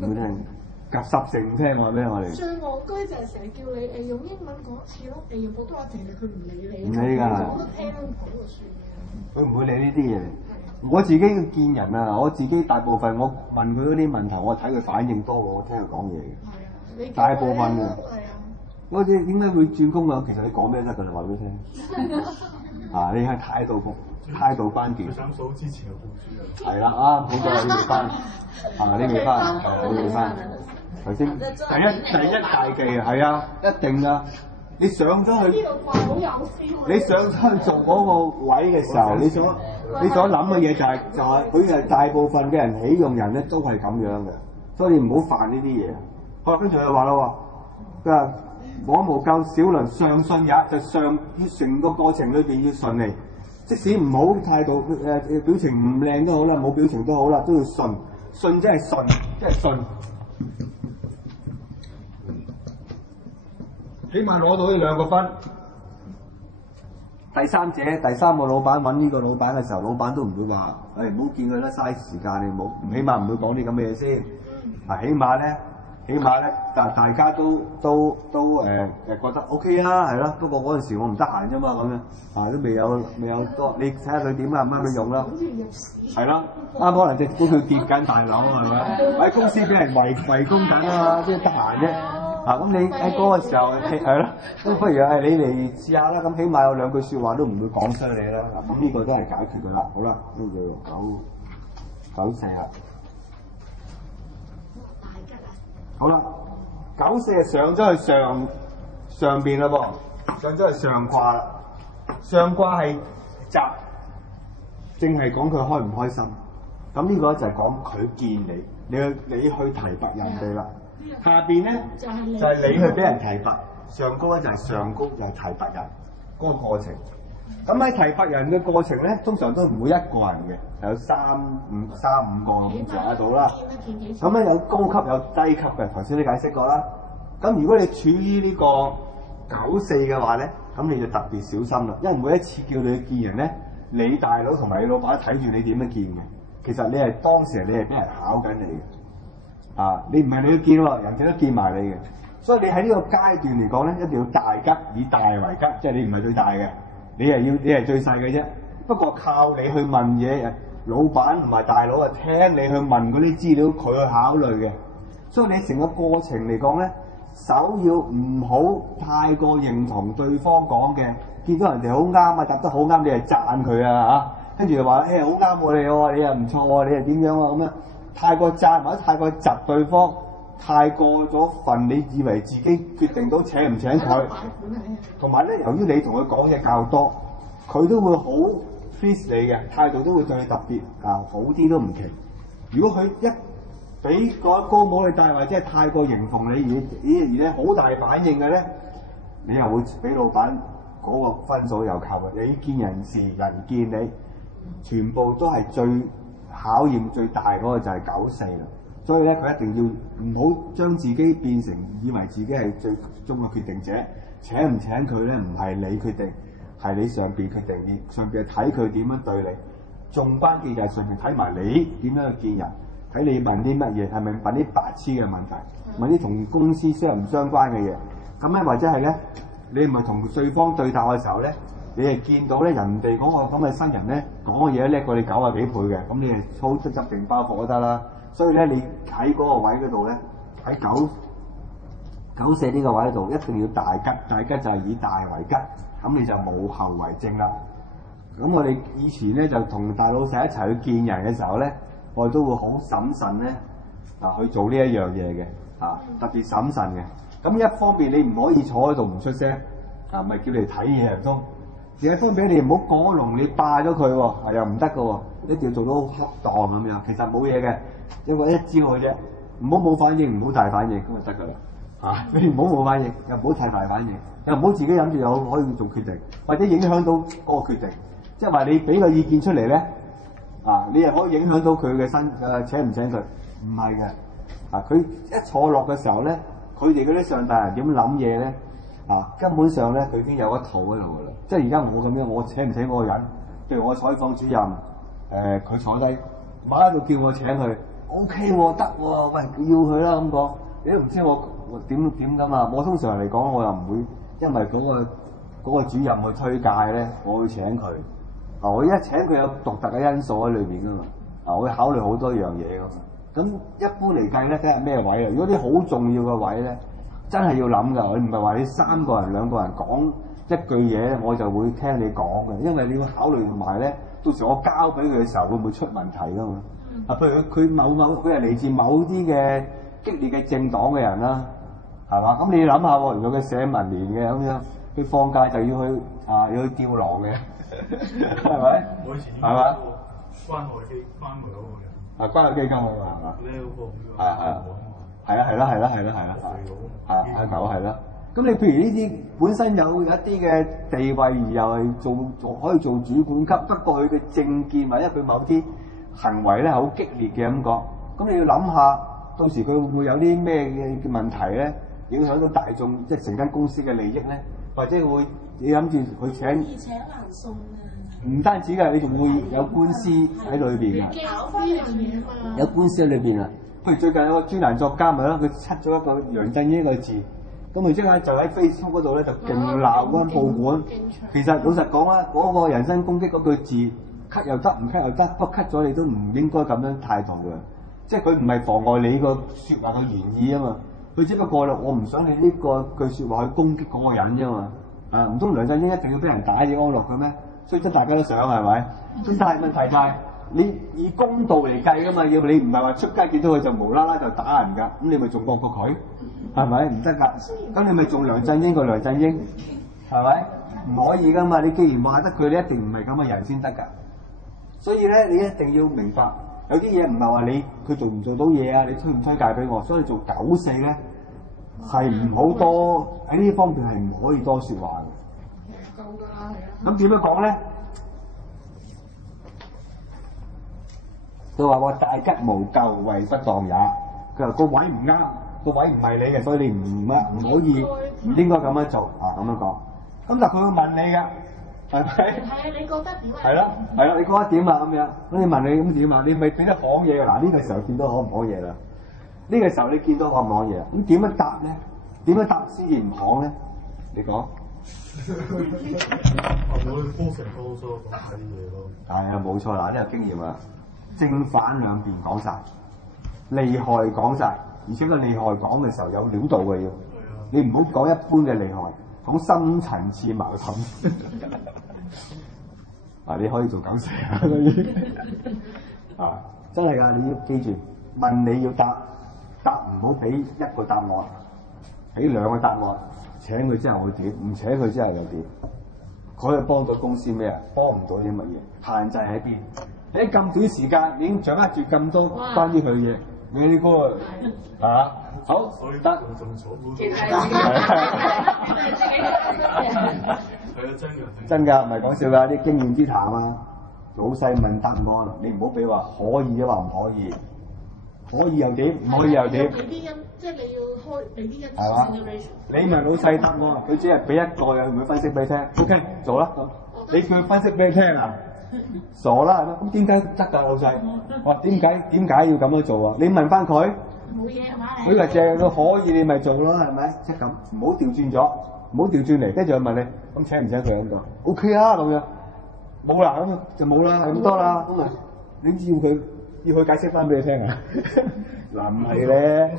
唔會聽。夾十成唔聽我咩我哋？最戇居就係成日叫你用英文講一次咯，用普通話其實佢唔理你。唔理㗎，講得聽好就算嘅。佢唔會理呢啲嘢。我自己見人啊，我自己大部分我問佢嗰啲問題，我睇佢反應多過我聽佢講嘢嘅。係啊，大部分嘅。係啊。我哋點解會轉工啊？其實你講咩得㗎啦，話俾佢聽。啊，你係態度關鍵。想數之前嘅部署係啦，好在你未翻，你未翻，你未翻。頭先第一大忌啊，係啊，一定啊！你上咗去，呢度怪好有 feel。你上咗去做嗰個位嘅時候，你所諗嘅嘢就係佢係大部分嘅人起用人咧都係咁樣嘅，所以你唔好犯呢啲嘢。好，跟住佢話啦喎，佢話我無夠小輪上信也，就上要成個過程裏邊要順利，即使唔好態度表情唔靚都好啦，冇表情都好啦，都要順。順即係順，即係順。起碼攞到呢2個分。第三個老闆揾呢個老闆嘅時候，老闆都唔會話，唔好見佢啦，嘥時間你冇，起碼唔會講啲咁嘅嘢先。起碼咧，大家都覺得 OK 啦，係咯。不過嗰陣時我唔得閒啫嘛，咁樣都未有多，你睇下佢點啊，啱啱用啦。係咯，啱可能隻股票跌緊大樓係咪？喺公司俾人圍攻緊啊嘛，即係得閒啫。咁你喺嗰個時候係咯，咁不如你嚟試下啦。咁起碼有2句説話都唔會講傷你啦。咁呢個都係解決㗎啦。好啦，呢個94啦。好啦，94上咗去上邊啦噃，上咗去上卦啦。上卦係集，正係講佢開唔開心。咁呢個就係講佢見你去提拔人哋啦。下邊咧就係你去俾人提拔，上高咧就係上高就係提拔人嗰個過程。咁喺提拔人嘅過程咧，通常都唔會一個人嘅，有3、5個咁上下到啦。咁咧有高級有低級嘅，頭先都解釋過啦。咁如果你處於呢個94嘅話咧，咁你就特別小心啦，因為每一次叫你去見人咧，你大佬同埋你老闆睇住你點樣見嘅，其實你係當時你係俾人考緊你嘅。你唔係你去見喎，人哋都見埋你嘅，所以你喺呢個階段嚟講咧，一定要大吉，以大為吉，即係你唔係最大嘅，你係最細嘅啫。不過靠你去問嘢，老闆同埋大佬啊，聽你去問嗰啲資料，佢去考慮嘅。所以你成個過程嚟講咧，首要唔好太過認同對方講嘅，見到人哋好啱啊，答得好啱，你係讚佢啊，跟住又話好啱喎你喎，你又唔錯喎，你係點樣啊咁樣。太過讚或者太過窒對方，太過咗份，你以為自己決定到請唔請佢，同埋咧，由於你同佢講嘢較多，佢都會好 please 你嘅，態度都會對你特別好啲都唔奇。如果佢一俾個高帽你戴，或者係太過迎奉你而咧好大反應嘅咧，你又會俾老闆嗰個分數又扣嘅。你見人事，人見你，全部都係最考驗最大嗰個就係94啦，所以咧佢一定要唔好將自己變成以為自己係最終嘅決定者，請唔請佢咧唔係你決定，係你上邊決定，你上邊係睇佢點樣對你。仲關鍵就係上邊睇埋你點樣去見人，睇你問啲乜嘢，係咪問啲白痴嘅問題，問啲同公司相唔相關嘅嘢。咁咧或者係咧，你唔係同對方對答嘅時候咧，你係見到咧人哋嗰個咁嘅新人咧講嘅嘢叻過你90幾倍嘅，咁你係操執定包袱都得啦。所以咧，你喺嗰個位嗰度咧，喺94呢個位度一定要大吉，大吉就係以大為吉，咁你就冇後為正啦。咁我哋以前咧就同大老細一齊去見人嘅時候咧，我哋都會好審慎咧去做呢一樣嘢嘅，特別審慎嘅。咁一方面你唔可以坐喺度唔出聲，唔係叫你睇嘢唔通；另一方面你唔好過龍，你霸咗佢喎，又唔得嘅喎，一定要做到好恰當咁樣。其實冇嘢嘅，因為一招嘅啫，唔好冇反應，唔好大反應咁就得㗎啦。你唔好冇反應，又唔好太大反應，又唔好自己諗住有可以做決定，或者影響到嗰個決定。即係話你俾個意見出嚟咧，你又可以影響到佢嘅請唔請佢？唔係嘅，佢一坐落嘅時候咧，佢哋嗰啲上大人點諗嘢咧？根本上咧佢已經有一套喺度㗎啦。即係而家我咁樣，我請唔請嗰個人？譬如我採訪主任，佢坐低，馬喺度叫我請佢 ，OK 喎，得喎，喂，要佢啦咁講。你都唔知我點㗎嘛？我通常嚟講，我又唔會因為嗰個主任去推介咧，我會請佢。我一請佢有獨特嘅因素喺裏邊㗎嘛，我會考慮好多樣嘢㗎嘛。咁一般嚟計咧，睇下咩位啊？如果啲好重要嘅位咧，真係要諗㗎。你唔係話你3個人2個人講一句嘢，我就會聽你講嘅，因為你要考慮埋咧，到時我交俾佢嘅時候會唔會出問題㗎嘛？譬如佢佢係嚟自某啲嘅激烈嘅政黨嘅人啦，係嘛？咁你要諗下喎，如果佢社民連嘅咁樣，佢放假就要去吊狼嘅。係咪？我以前係嘛？關愛嗰個人。關愛基金啊嘛。呢個阿狗係啦。咁你譬如呢啲本身有一啲嘅地位，而又係可以做主管級，不過佢嘅政見或者佢某啲行為咧好激烈嘅咁講，咁你要諗下，到時佢會唔會有啲咩嘅問題咧，影響到大眾即係成間公司嘅利益咧，或者會你諗住佢請？易請難送啊！唔單止㗎，你仲會有官司喺裏邊㗎。搞翻呢樣嘢嘛。有官司喺裏邊啊！譬如最近有個專欄作家咪咯，佢出咗一個梁振英個字，咁佢即刻就喺 Facebook 嗰度咧就勁鬧嗰間報館。其實老實講啊，嗰個人身攻擊嗰句字 cut 又得，唔 cut 又得，不過 cut 咗你都唔應該咁樣態度嘅。即係佢唔係妨礙你個説話嘅原意啊嘛，佢只不過我唔想你呢句説話去攻擊嗰個人啫嘛。唔通梁振英一定要俾人打至安樂嘅咩？所以真大家都想係咪？咁但係問題就係你以公道嚟計㗎嘛，要你唔係話出街見到佢就無啦啦就打人㗎，咁你咪仲惡過佢係咪？唔得㗎，咁你咪仲梁振英過梁振英係咪？唔可以㗎嘛！你既然話得佢，你一定唔係咁嘅人先得㗎。所以咧，你一定要明白，有啲嘢唔係話佢做唔做到嘢啊，你推唔推介俾我，所以做94咧係唔好多喺呢方面係唔可以多説話嘅。夠㗎啦，係啊。咁點樣講咧？佢話我大吉無咎，為不當也。佢話個位唔啱，個位唔係你嘅，所以你唔可以唔應該咁樣做啊！咁樣講。咁但係佢會問你㗎，係咪？係啊，你覺得點啊？係咯，你覺得點啊？咁樣，咁你問你咁點啊？你咪俾得講嘢㗎。嗱，呢個時候見到可唔講嘢啦？呢個時候你見到可唔講嘢？咁點樣答咧？點樣答先至唔講咧？你講。我哋科成多數講下啲嘢咯。係啊，冇錯啦，呢個經驗啊，正反兩邊講晒，利害講晒，而且個利害講嘅時候有料到嘅要，你唔好講一般嘅利害，講深層次矛盾。你可以做94啊，真係㗎，你要記住，問你要答唔好俾一個答案，俾2個答案。請佢之後會點？唔請佢之後又點？佢可以幫到公司咩啊？幫唔到啲乜嘢？限制喺邊？喺咁短時間已經掌握住咁多關於佢嘅嘢，你呢個好得。其實係真㗎，唔係講笑㗎，啲經驗之談啊！老細問答案，你唔好俾話可以啊，話唔可以。可以又點，唔可以又點，俾啲因，即係你要開俾啲因係嘛？你問老細得喎，佢只係俾一個嘅，佢分析俾你聽。OK，做啦。你叫佢分析俾你聽啊？傻啦，係嘛？咁點解得㗎老細？我話點解要咁樣做啊？你問翻佢，冇嘢係嘛？佢話淨係佢可以，你咪做咯，係咪？即係咁，唔好調轉咗，唔好調轉嚟，跟住佢問你，咁請唔請佢喺度 ？OK 啊，咁樣冇啦，咁就冇啦，咁多啦，咁啊，你要佢解釋翻俾你聽啊？嗱，唔係咧，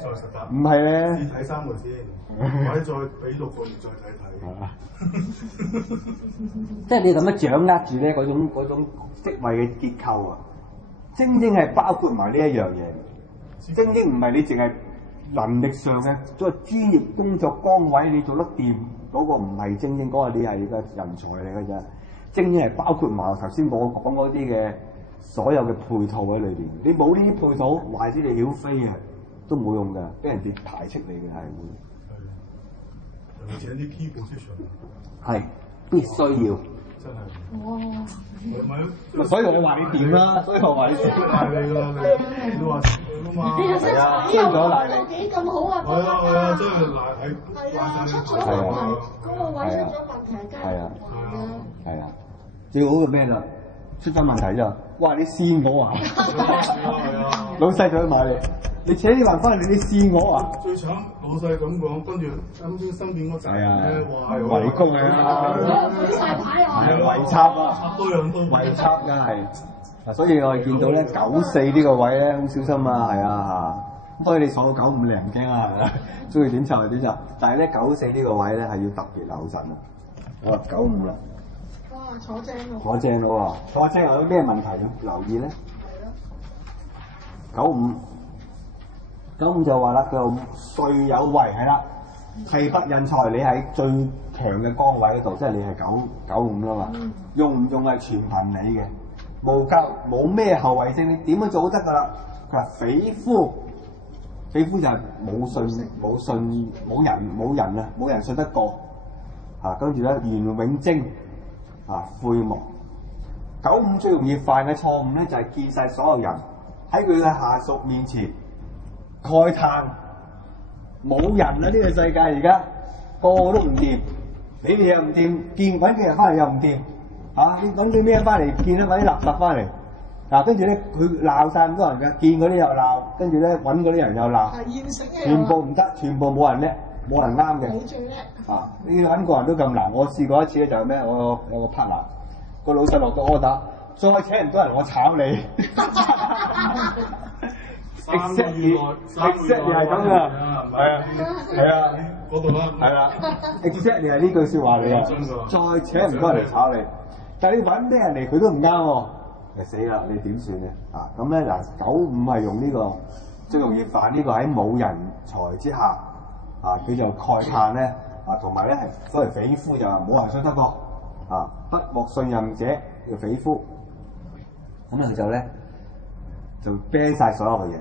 唔係咧，先睇3個先，或者再俾6個月再睇睇。即係你咁樣掌握住咧嗰種職位嘅結構啊，精英係包括埋呢一樣嘢。精英唔係你淨係能力上嘅，作為專業工作崗位你做得掂，嗰個唔係精英，嗰個你係個人才嚟嘅啫。精英係包括埋頭先我講嗰啲嘅所有嘅配套喺裏邊。你冇呢啲配套，或者你曉飛啊，都冇用㗎，俾人哋排斥你嘅係會。尤其是啲 key position，係必須要。真係。哇！係咪？所以我話你掂啦，所以我話你掂。係你㗎，你話佢㗎嘛？係啊，衰咗啦。有幾咁好啊？係啊，真係係啊，出咗問題，嗰個位出咗問題，梗係唔係啦。係啊，最好嘅咩啦？出咗問題啫。哇！你試我啊？老細想買你請啲人翻嚟，你試我啊？最慘老細咁講，跟住啱先身邊嗰陣咧，哇！圍攻啊！舉晒牌啊！係圍插啊！插多樣都圍插㗎係。嗱，所以我哋見到咧94呢個位咧，好小心啊，係啊嚇。當然你坐到95你唔驚啊，係咪？中意點插就點插。但係咧94呢個位咧係要特別留神啊。好啦，95啦。哇！坐正喎！坐正咯喎，坐正有咩問題要留意咧？95就話啦，佢帥有為係啦，提拔人才你喺最強嘅崗位嗰度，即係你係95啦嘛，用唔用係全憑你嘅，冇咩後遺症，你點樣做都得㗎啦。佢話匪夫就係冇人信得過啊。跟住咧袁永貞啊悔忘。95最容易犯嘅錯誤咧就係見晒所有人喺佢嘅下屬面前慨嘆，冇人啊！呢個世界而家個個都唔掂，你哋又唔掂，見揾啲人翻嚟又唔掂，嚇你揾啲咩翻嚟見啊？揾啲垃圾翻嚟嗱，跟住咧佢鬧晒咁多人嘅，見嗰啲又鬧，跟住咧揾嗰啲人又鬧，全部唔得，全部冇人叻，冇人啱嘅。你最叻啊！你揾個人都咁難，我試過一次咧就係咩？我有個 partner，個老細落咗 order，再請唔到人，我炒你。exactly 係咁噶，係啊，嗰度啦，係啦 exactly 係呢句説話嚟啊！再請唔到人嚟炒你，但係你揾咩人嚟佢都唔啱喎，就死啦！你點算咧？啊咁咧嗱，95係用呢個最容易犯呢個喺冇人才之下啊，佢就慨嘆咧啊，同埋咧係所謂匪夫就冇人信得過啊，不獲信任者叫匪夫，咁佢就 ban 曬所有嘅嘢。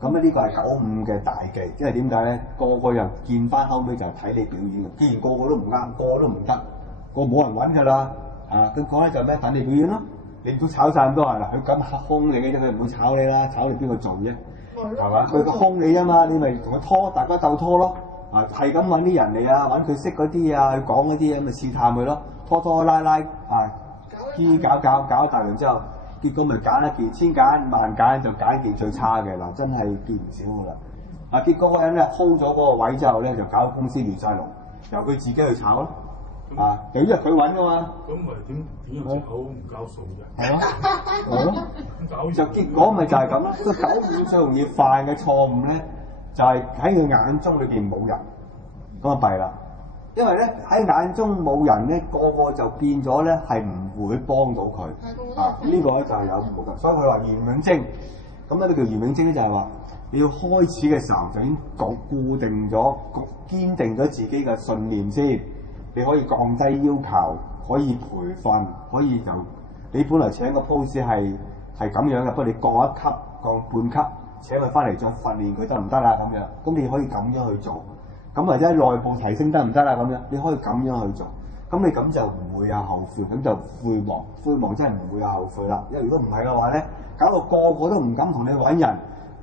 咁咧呢個係95嘅大忌，即係點解咧？個個人見翻後尾就係睇你表演嘅，既然個個都唔啱，個個都唔得，個冇人揾㗎啦，啊咁講咧就咩？等你表演咯，你都炒晒咁多人啦，佢咁兇你嘅啫，佢唔會炒你啦，炒你邊個做啫？係嘛？佢個兇你啫嘛，你咪同佢拖，大家鬥拖咯，啊係咁揾啲人嚟啊，揾佢識嗰啲啊，佢講嗰啲咁咪試探佢咯，拖拉啊，搞一大輪之後。結果咪揀一件，千揀萬揀就揀件最差嘅嗱，真係見唔少㗎啦。啊，結果嗰人咧 hold 咗嗰個位之後咧，就搞公司亂晒龍，由佢自己去炒咯。啊，由於係佢揾㗎嘛。咁咪點樣藉口唔交數啫？係咯，就結果咪就係咁咯。個95最容易犯嘅錯誤咧，就係喺佢眼中裏邊冇人，咁啊弊啦。因為咧喺眼中冇人咧，個個就變咗咧係唔會幫到佢啊！呢個咧就係有冇嘅，所以佢話袁永貞咁咧，叫袁永貞咧就係話你要開始嘅時候就已經固定咗、堅定咗自己嘅信念先，你可以降低要求，可以培訓，可以就你本來請個 post 係咁樣嘅，不過你降一級、降半級，請佢翻嚟再訓練佢得唔得啊？咁樣，咁你可以咁樣去做。咁或者內部提升得唔得啦？咁樣你可以咁樣去做，咁你咁就唔會有後悔，咁就悔忘真係唔會有後悔啦。因為如果唔係嘅話咧，搞到個個都唔敢同你揾人，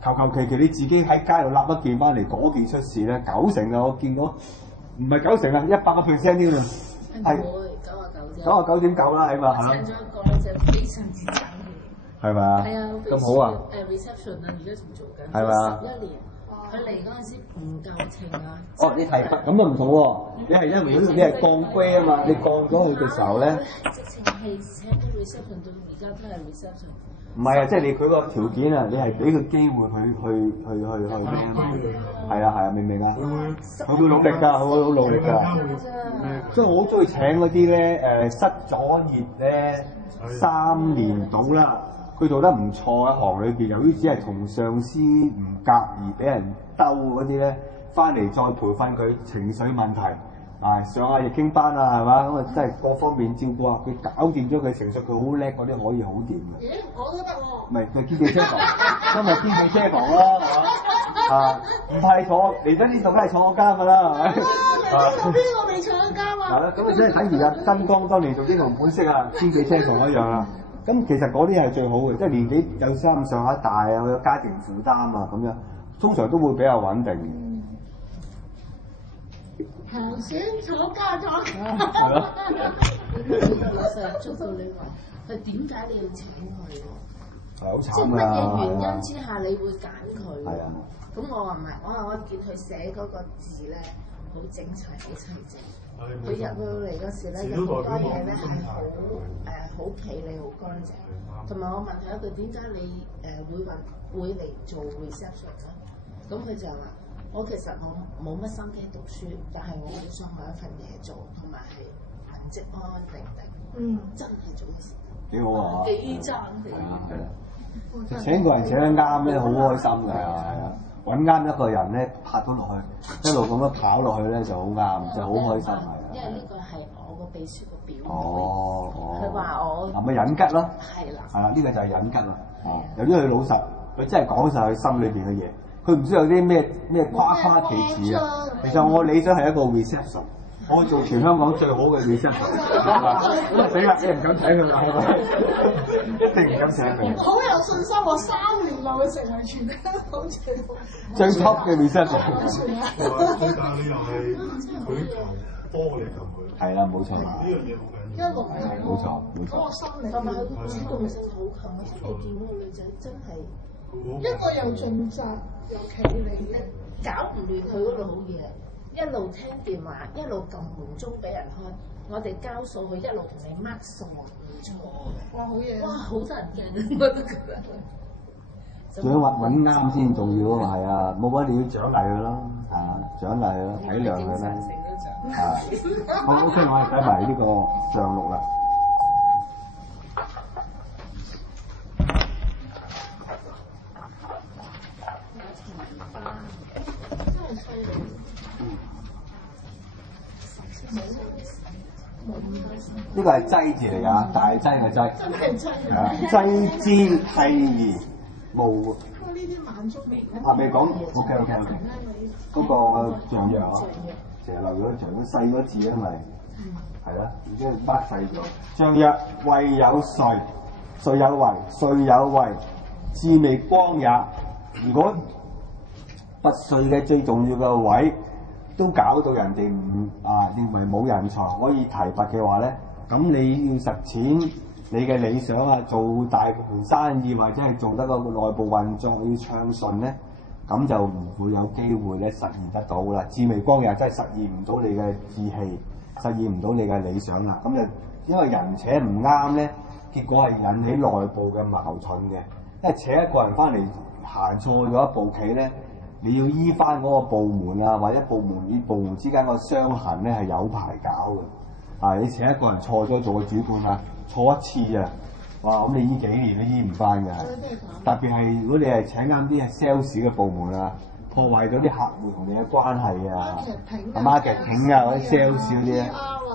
求其你自己喺街度揦一件翻嚟，嗰件出事咧，90%啊！我見到唔係90%啊，100%添啊，係99.9啦，起碼係咯。請咗一個咧就非常之慘嘅，係咪啊？係啊，咁好啊！reception 啊，而家仲做緊，係咪啊11年，佢嚟嗰陣時唔夠稱啊。哦，你係咁啊唔同喎，你係因為你係降龜啊嘛，你降咗佢嘅時候咧，直情係請到 reception 到而家都係 reception。唔係啊，即係你佢個條件啊，你係俾佢機會去咩啊嘛？係啊，明唔明啊？佢會努力㗎，佢會好努力㗎。所以我好中意請嗰啲咧失咗業咧3年到啦，佢做得唔錯喺行裏邊，由於只係同上司唔夾而俾人兜嗰啲咧，翻嚟再培訓佢情緒問題。上下易經班啊，係嘛？咁啊，真係各方面照顧啊，佢搞掂咗佢情緒，佢好叻嗰啲可以好掂嘅。咦，我都得喎。唔係，佢兼備車房，今日兼備車房啦，係嘛？唔怕你坐嚟咗呢度，梗係坐我監㗎啦，係咪？邊個未坐監啊？係啦，咁啊，即係等於阿新光當年做英雄本色啊，兼備車房一樣啦。咁其實嗰啲係最好嘅，即係年紀有咁上下大啊，有家庭負擔啊，咁樣通常都會比較穩定。行選坐家咗。係咯。老細捉到你話，係點解你要請佢喎？係好即係慘㗎。乜嘢原因之下你會揀佢？係啊。咁我話唔係，我見佢寫嗰個字咧好整齊，好齊整。佢入到嚟嗰時咧，有好多嘢咧係好企理、好乾淨。同埋我問佢一句，點解你會嚟做 reception 咧？咁佢就話：我其實我冇乜心機讀書，但係我好想揾一份嘢做，同埋係文職安安定定。真係做嘅時間。幾好啊！幾爭嘅。係啦。請個人請得啱咧，好開心㗎，係啊！揾啱一個人咧，拍到落去，一路咁樣跑落去咧就好啱，就好開心係啊！因為呢個係我個秘書個表妹。哦。佢話我係咪隱吉咯？係啦。係啦，呢個就係隱吉啦。由於佢老實，佢真係講晒佢心裏邊嘅嘢，佢唔需要有啲咩誇誇其詞啊。其實我理想係一個 reception。我做全香港最好嘅 reception，死啦！你唔敢請佢啦，係咪？一定唔敢請佢。好有信心，我3年內會成為全香港最 top 嘅 reception。最大理由係佢求多你求佢。係啦，冇錯。呢樣嘢好緊要。一路係冇錯。嗰個心理。同埋佢個主動性好強，我見到個女仔真係一個又盡責又企理嘅，搞唔亂佢嗰度好嘢。一路聽電話，一路撳門鐘俾人開。我哋交數，佢一路同你 mark 數，唔錯。哇，好嘢！哇，好得人驚，我都覺得。仲要揾啱先重要啊！係啊，冇乜你要獎勵佢咯，獎勵佢咯，體諒佢啦。好 OK，我哋睇埋呢個上錄啦。呢個係劑字嚟㗎，大劑嘅劑。真係真係啊，劑之係兒無。呢啲晚足嚟嘅。未講 OK。嗰個象藥啊，成日漏咗象，細咗字因為係啦，已經筆細咗。象藥為有髓，髓有為，髓有為，志未光也。如果拔萃嘅最重要嘅位都搞到人哋認為冇人才可以提拔嘅話咧，咁你要實踐你嘅理想啊，做大盤生意或者係做得個內部運作要暢順咧，咁就唔會有機會咧實現得到啦。志未光也真係實現唔到你嘅志氣，實現唔到你嘅理想啦。咁就因為人請唔啱咧，結果係引起內部嘅矛盾嘅。因為請一個人翻嚟行錯咗一步棋咧，你要醫翻嗰個部門啊，或者部門與部門之間個傷痕咧係有排搞嘅。你請一個人錯咗做個主管啊，錯一次啊，哇！咁你醫幾年都醫唔翻嘅。特別係如果你係請啱啲係 sales 嘅部門啊，破壞咗啲客戶同你嘅關係啊，marketing 啊或者 sales 嗰啲咧，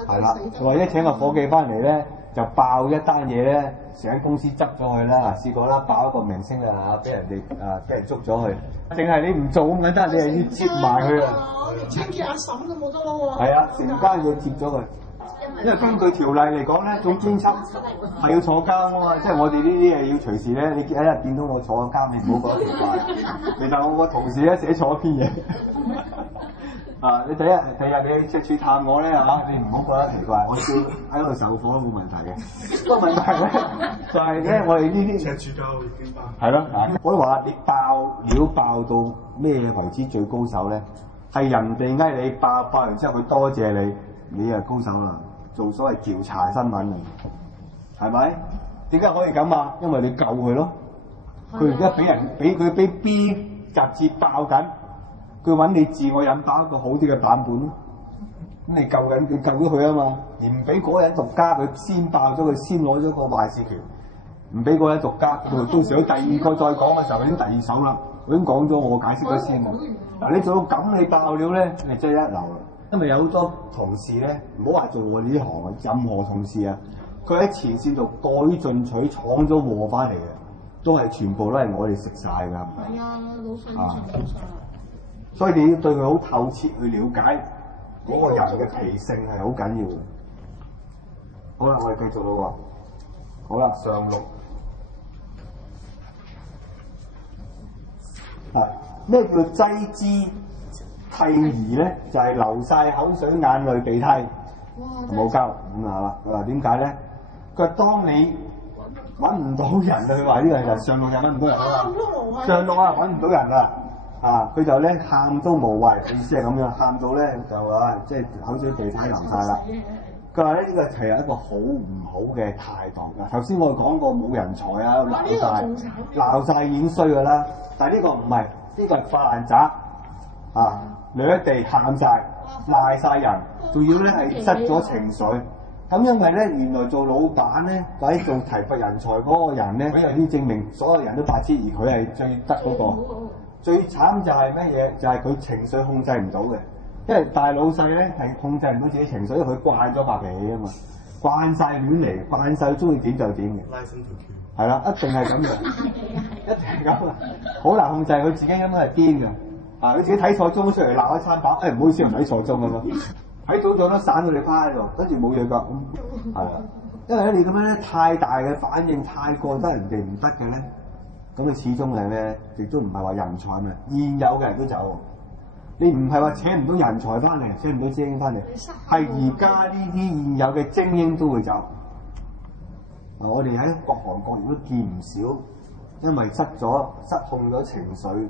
係啦，或者請個伙計翻嚟咧就爆一單嘢咧，成間公司執咗佢啦。試過啦，爆一個明星啊，俾人哋俾人捉咗佢，淨係你唔做咁簡單，你係要接埋佢啊。清潔阿嬸都冇得咯喎。係啊，成間要接咗佢。因為根據條例嚟講咧，總編輯係要坐監啊嘛，即係我哋呢啲係要隨時咧，你一日見到我坐監，你唔好覺得奇怪。其實我個同事咧寫錯一篇嘢。啊！你第日你赤柱探我咧嚇，你唔好覺得奇怪，我照喺度受火都冇問題嘅。不過問題咧就係咧，我哋呢啲赤柱教已經係咯，我都話你料爆到咩為之最高手咧？係人哋嗌你爆完之後，佢多謝你，你係高手啦，做所謂調查新聞啊，係咪？點解可以咁啊？因為你救佢咯。佢而家俾 B 雜誌爆緊。佢揾你自我引爆一個好啲嘅版本咯，咁你救咗佢啊嘛，而唔俾嗰個人獨家，佢先爆咗佢，先攞咗個話事權，唔俾嗰個人獨家，到時佢第二個再講嘅時候已經第二手啦，我已經講咗我解釋咗先啦。嗱，你做到咁你爆料咧，你真係一流啦，因為有好多同事咧，唔好話做我哋呢行啊，任何同事啊，佢喺前線度過於進取，闖咗禍翻嚟嘅，都係全部都係我哋食晒㗎。係啊，老細都食晒。所以你要對佢好透徹去了解嗰個人嘅脾性係好緊要嘅。好啦，我哋繼續咯喎。好啦，上六。嗱，咩叫劑之涕兒咧？就係流晒口水、眼淚、鼻涕，冇交咁啊！佢話點解咧？佢話當你揾唔到人，佢話呢個就上六就揾唔到人啊嘛。上六啊，揾唔到人啦。啊！佢就咧喊都無謂，意思係咁樣，喊到咧就即係口水鼻涕流晒啦。佢話咧呢個係一個好唔好嘅態度㗎。頭先我講過冇人才啊，鬧晒已經衰㗎啦。但係呢個唔係，呢個係發爛渣啊！兩地喊晒，賴晒人，仲要咧係失咗情緒。咁因為咧原來做老闆咧或者做提拔人才嗰個人咧，佢又要證明所有人都白痴，而佢係最得嗰個。最慘就係乜嘢？就係佢情緒控制唔到嘅，因為大老細咧係控制唔到自己情緒，因為佢慣咗發脾氣啊嘛，慣晒亂嚟，慣晒中意點就點嘅。拉伸條橋。係啦，一定係咁嘅，一定係咁啊！好難控制，佢自己咁樣係癲㗎。啊，佢自己睇錯鐘出嚟鬧一餐飽，唔好意思，唔睇錯鐘咁咯。睇早咗都散到你趴喺度，跟住冇嘢㗎。係啦，因為咧你咁樣咧太大嘅反應，太過得人哋唔得嘅咧。咁你始終係咩？亦都唔係話人才咩？現有嘅人都走，你唔係話請唔到人才翻嚟，請唔到精英翻嚟，係而家呢啲現有嘅精英都會走。我哋喺各行各業都見唔少，因為失控咗情緒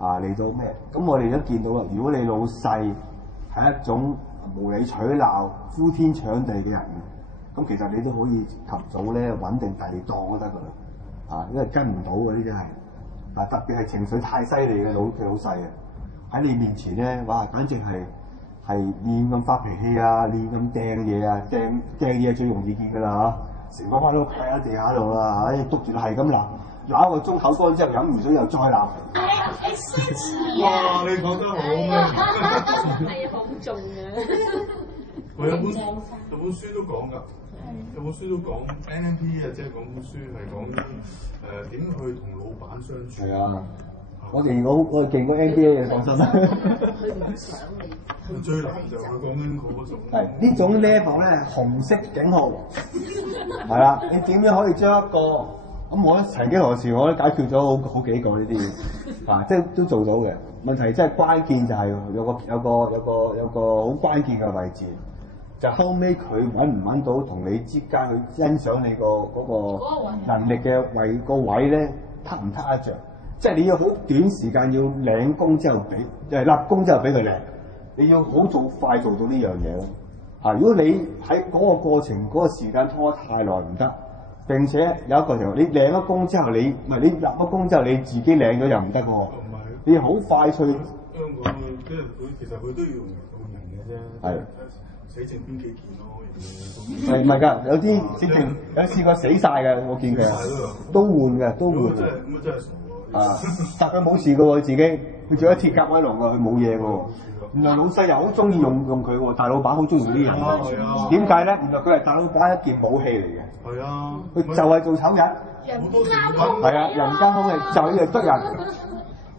嚟到咩？咁我哋都見到啦。如果你老細係一種無理取鬧、呼天搶地嘅人，咁其實你都可以及早咧穩定第二檔都得㗎啦。因為跟唔到嗰啲真係，特別係情緒太犀利嘅老細啊，喺你面前咧，哇，簡直係亂咁發脾氣啊，亂咁掟嘢啊，掟嘢最容易見㗎啦嚇，成個班都劈喺地下度啦，督住係咁鬧個鐘口乾之後飲唔水又再鬧。哇！你講得好咩？係啊，好重嘅。我有本書都講㗎。有本書都講 NLP 啊，即係講本書係講點去同老闆相處。係啊，我哋勁過 NBA 嘅，放心啦。佢唔想你。最難就係佢講緊嗰種。係呢種 level 咧，紅色警號。係啦，你點樣可以將一個咁我曾幾何時我都解決咗好幾個呢啲，即係都做到嘅。問題真係關鍵就係有個好關鍵嘅位置。就後尾佢揾唔揾到同你之間去欣賞你嗰個能力嘅位咧，撻唔撻得着？即係你要好短時間要領功之後立功之後俾佢領，你要好快做到呢樣嘢咯。如果你喺嗰個過程嗰個時間拖得太耐唔得，並且有一個時候你領咗功之後，你立咗功之後你自己領咗又唔得喎。你好快脆。香港即係佢其實佢都要用人嘅啫。係。死剩邊幾件咯？唔係㗎？有啲死剩有試過死晒嘅，我見佢都換嘅，都換。咁啊真係傻喎！但佢冇事嘅喎，自己佢做咗鐵甲威龍㗎，佢冇嘢嘅喎。原來老細又好中意用佢喎，大老闆好中意用啲人喎。點解咧？原來佢係大老闆一件武器嚟嘅。係啊。佢就係做醜人。好多時間。係啊，人間好嘅就係得人。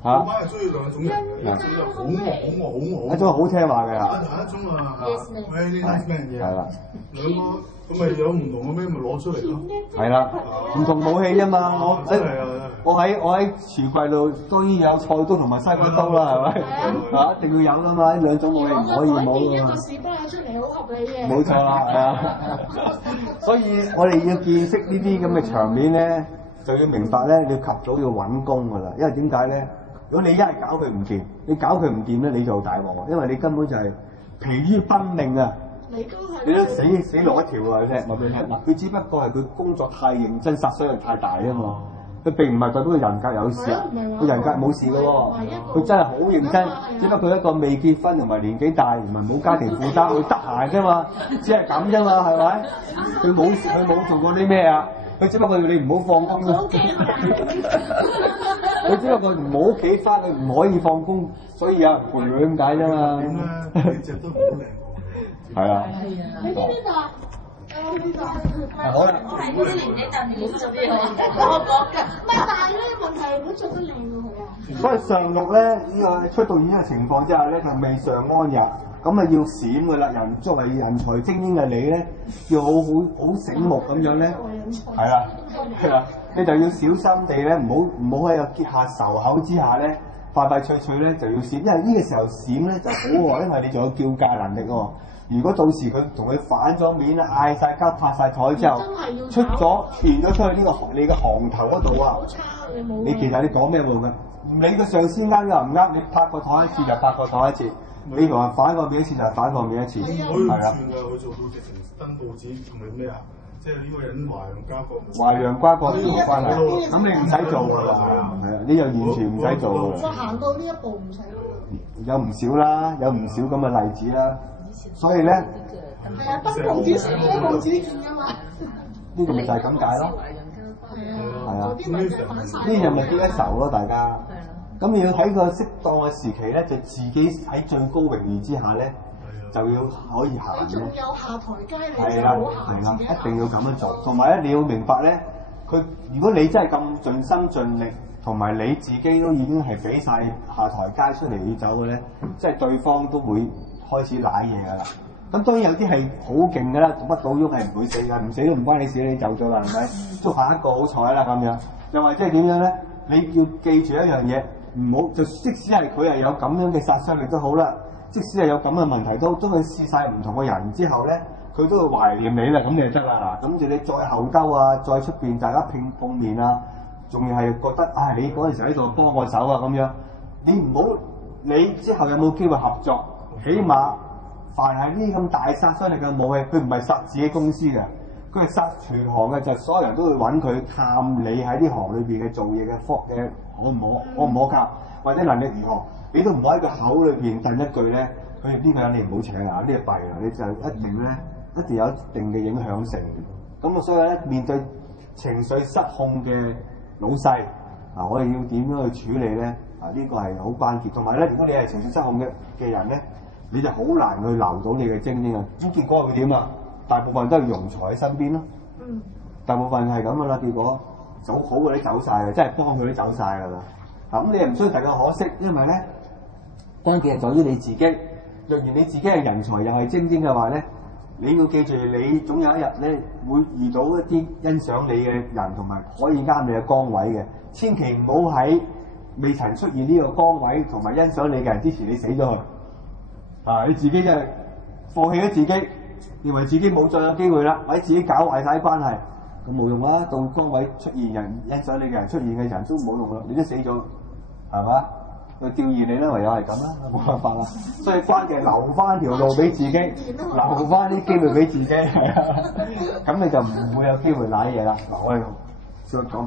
老闆係中意兩種人嘅，一種就好，一種好聽話嘅，一種啊，Yes man 嘅，係啦，兩個咁咪有唔同嘅咩咪攞出嚟咯，係啦，唔同武器啫嘛，我喺櫥櫃度當然有菜刀同埋西瓜刀啦，係咪？嚇，一定要有噶嘛，呢兩種武器唔可以冇㗎嘛。一個士巴拿出嚟好合理嘅。冇錯啦，係啊。所以我哋要見識呢啲咁嘅場面咧，就要明白咧，你要及早要揾工㗎啦。因為點解咧？如果你一係搞佢唔掂，你搞佢唔掂咧，你就大鑊，因為你根本就係疲於奔命啊！你都死路一條啊！你聽，話俾你聽嗱，佢只不過係佢工作太認真，殺傷力太大啊嘛。佢並唔係代表佢人格有事啊，佢人格冇事嘅喎，佢真係好認真，只不過佢一個未結婚同埋年紀大，唔係冇家庭負擔，佢得閒啫嘛，只係咁啫嘛，係咪？佢冇做過啲咩啊？佢只不過要你唔好放工咯。佢只不過唔好屋企翻去，唔可以放工，所以有人陪佢咁解啫嘛。點咧？你隻都好靚。係啊。你知唔知道？好啦。我係嗰啲年紀大唔好做啲我講㗎。唔係，但係咧問題係佢着得靚喎佢啊。所以上六咧呢個出到院嘅情況之下咧，就未上安日，咁啊要閃㗎啦。人作為人才精英嘅你咧，要好醒目咁樣咧，係啦，係啦，你就要小心地咧，唔好喺度結下仇口之下咧，快脆脆咧就要閃，因為呢個時候閃咧就好喎，因為你仲有叫價能力喎。如果到時佢同佢反咗面啦，嗌晒交、拍晒台之後，出咗傳咗出去呢個你嘅行頭嗰度啊！你其實你講咩冇㗎？你個上司啱又唔啱，你拍個台一次就拍個台一次，你同人反個面一次就反個面一次，係啦。佢做到直情登報紙同埋咩啊？即係呢個人華洋瓜葛呢個關係，咁你唔使做㗎啦，係啊，你就完全唔使做㗎啦。我行到呢一步唔使。有唔少啦，有唔少咁嘅例子啦。所以咧，係啊，登報紙先睇報紙見㗎嘛。呢個咪就係咁解咯。係啊，呢啲咪叫一仇咯，大家。咁你要喺個適當嘅時期咧，就自己喺最高榮譽之下咧，就要可以行嘅。仲有下台階，你係啦，係啦，一定要咁樣做。同埋咧，你要明白咧，佢如果你真係咁盡心盡力，同埋你自己都已經係俾晒下台階出嚟要走嘅咧，即係對方都會開始舐嘢㗎啦。咁當然有啲係好勁㗎啦，獨不倒翁係唔會死㗎，唔死都唔關你事，你走咗啦，係咪？祝下一個好彩啦咁樣。又或者係點樣咧？你要記住一樣嘢，唔好就即使係佢係有咁樣嘅殺傷力都好啦，即使係有咁嘅問題都佢試晒唔同嘅人之後咧，佢都會懷念你啦，咁你就得啦嗱。咁住你再後兜啊，再出邊大家碰面啊，仲要係覺得你嗰陣時喺度幫我手啊咁樣，你唔好你之後有冇機會合作？起碼凡係呢咁大殺傷力嘅武器，佢唔係殺自己公司嘅，佢係殺全行嘅，就係所有人都會揾佢探你喺呢行裏邊嘅做嘢嘅可唔可靠，或者能力如何，你都唔好喺個口裏邊掟一句咧，佢呢個人你唔好請啊，呢個弊啊，你就一定有一定嘅影響性。咁啊，所以咧面對情緒失控嘅老細我哋要點樣去處理咧？呢個係好關鍵。同埋咧，如果你係情緒失控嘅人咧，你就好難去留到你嘅精英啊！咁結果會點啊？大部分都係庸才喺身邊咯。大部分係咁噶啦，結果走好嗰啲走晒嘅，即係幫佢啲走晒㗎啦。咁你又唔需要大家可惜，因為咧關鍵係在於你自己。若然你自己係人才又係精英嘅話咧，你要記住，你總有一日咧會遇到一啲欣賞你嘅人，同埋可以啱你嘅崗位嘅。千祈唔好喺未曾出現呢個崗位同埋欣賞你嘅人之前，你死咗佢。你自己真係放棄咗自己，認為自己冇再有機會啦，或者自己搞壞晒關係，咁冇用啦。到崗位出現人欣賞你嘅人出現嘅人都冇用啦，你都死咗，係嘛？佢吊唁你啦，唯有係咁啦，冇辦法啦。所以關鍵係留翻條路俾自己，留翻啲機會俾自己，係啊，咁你就唔會有機會舐嘢啦。嗱，我哋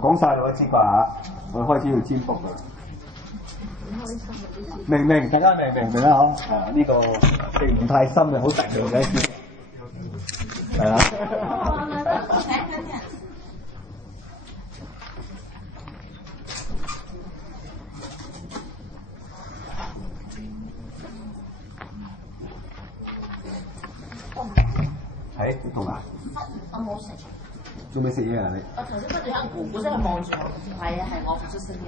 講晒啦，知啩嚇？我哋開始要占卜啦。明大家明啦嗬？呢個並唔太深嘅，好實用嘅一啲，係啦。係痛啊！我冇食。仲未食嘢啊你？我頭先不斷喺估，即係望住我。係啊，係我發出聲音。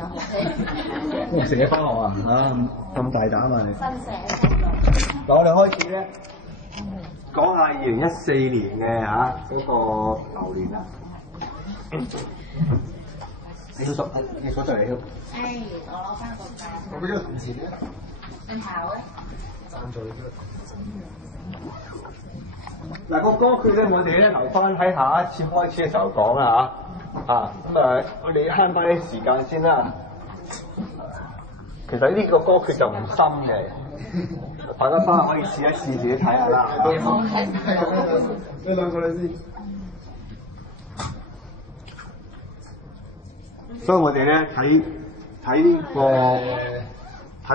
我食嘢翻學啊咁大膽啊你！新社。嗱，我哋開始咧講下2014年嘅嗰個牛年啦。你數就你數就嚟咯。誒，我攞翻個架。我俾咗同事咧。你考咧？嗱個歌曲咧，我哋咧留翻喺下一次開始嘅時候講啦嚇。咁我哋慳翻啲時間先啦。其實呢個歌曲就唔深嘅，大家翻去可以試一試自己睇下啦。呢兩個你先。所以我哋咧睇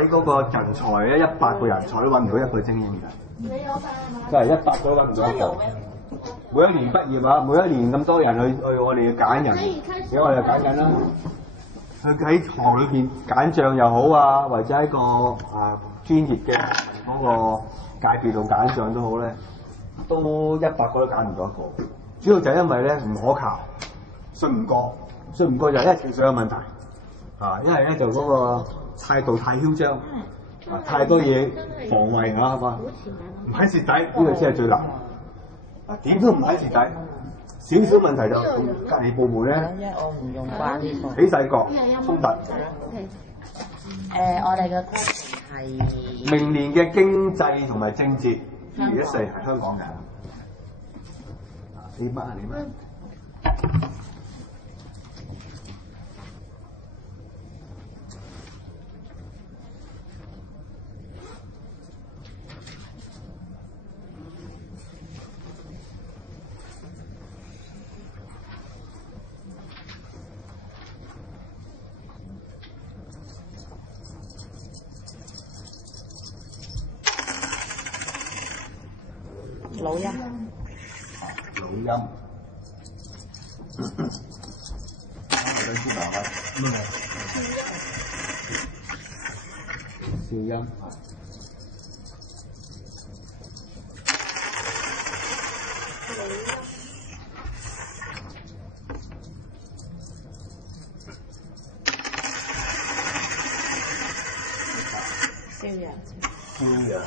嗰個人才咧，100個人才都揾唔到一個精英嘅。你有帶係嘛？真係100個都揾唔到一個。每一年畢業每一年咁多人去我哋要揀人，而家我哋就揀緊啦。佢喺行裏邊揀將又好啊，或者喺個專業嘅嗰個界別度揀將都好咧，都100個都揀唔到一個。主要就係因為咧唔可靠，信唔過就因為情緒有問題因為咧就嗰個態度太囂張太多嘢防衞係嘛，唔喺蝕底呢個先係最難。點都唔喺蝕底，少少問題就隔離部門咧起勢角衝突。我哋嘅歌詞係明年嘅經濟同埋政治2014係香港嘅。你乜？老音。老音。笑音。燒人。燒人。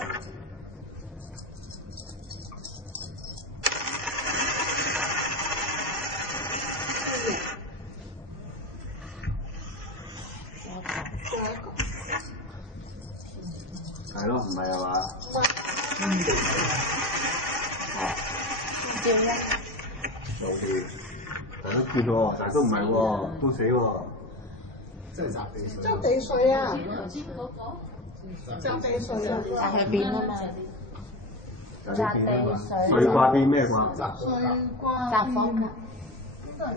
係咯，唔係啊嘛？照一。冇事，大家見喎，但係都唔係喎，都死喎。真係擲地水。執地水啊！擲地水啊！係變啊嘛。擲地水。水卦變咩卦？水卦。澤風啊。都係擲。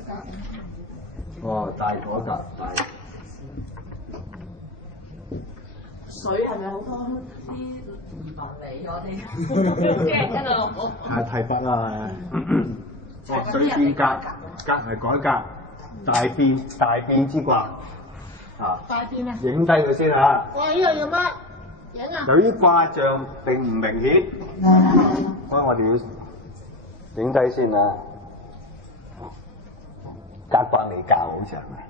哦，大改革。水係咪好多啲唔同理我哋？驚㗎啦！太北啦！水變革，革係改革，大變之卦大變啊！影低佢先嚇。哇！呢個要乜？影啊！由於卦象並唔明顯，所以我哋要影低先啦。革卦未教，好似係咪？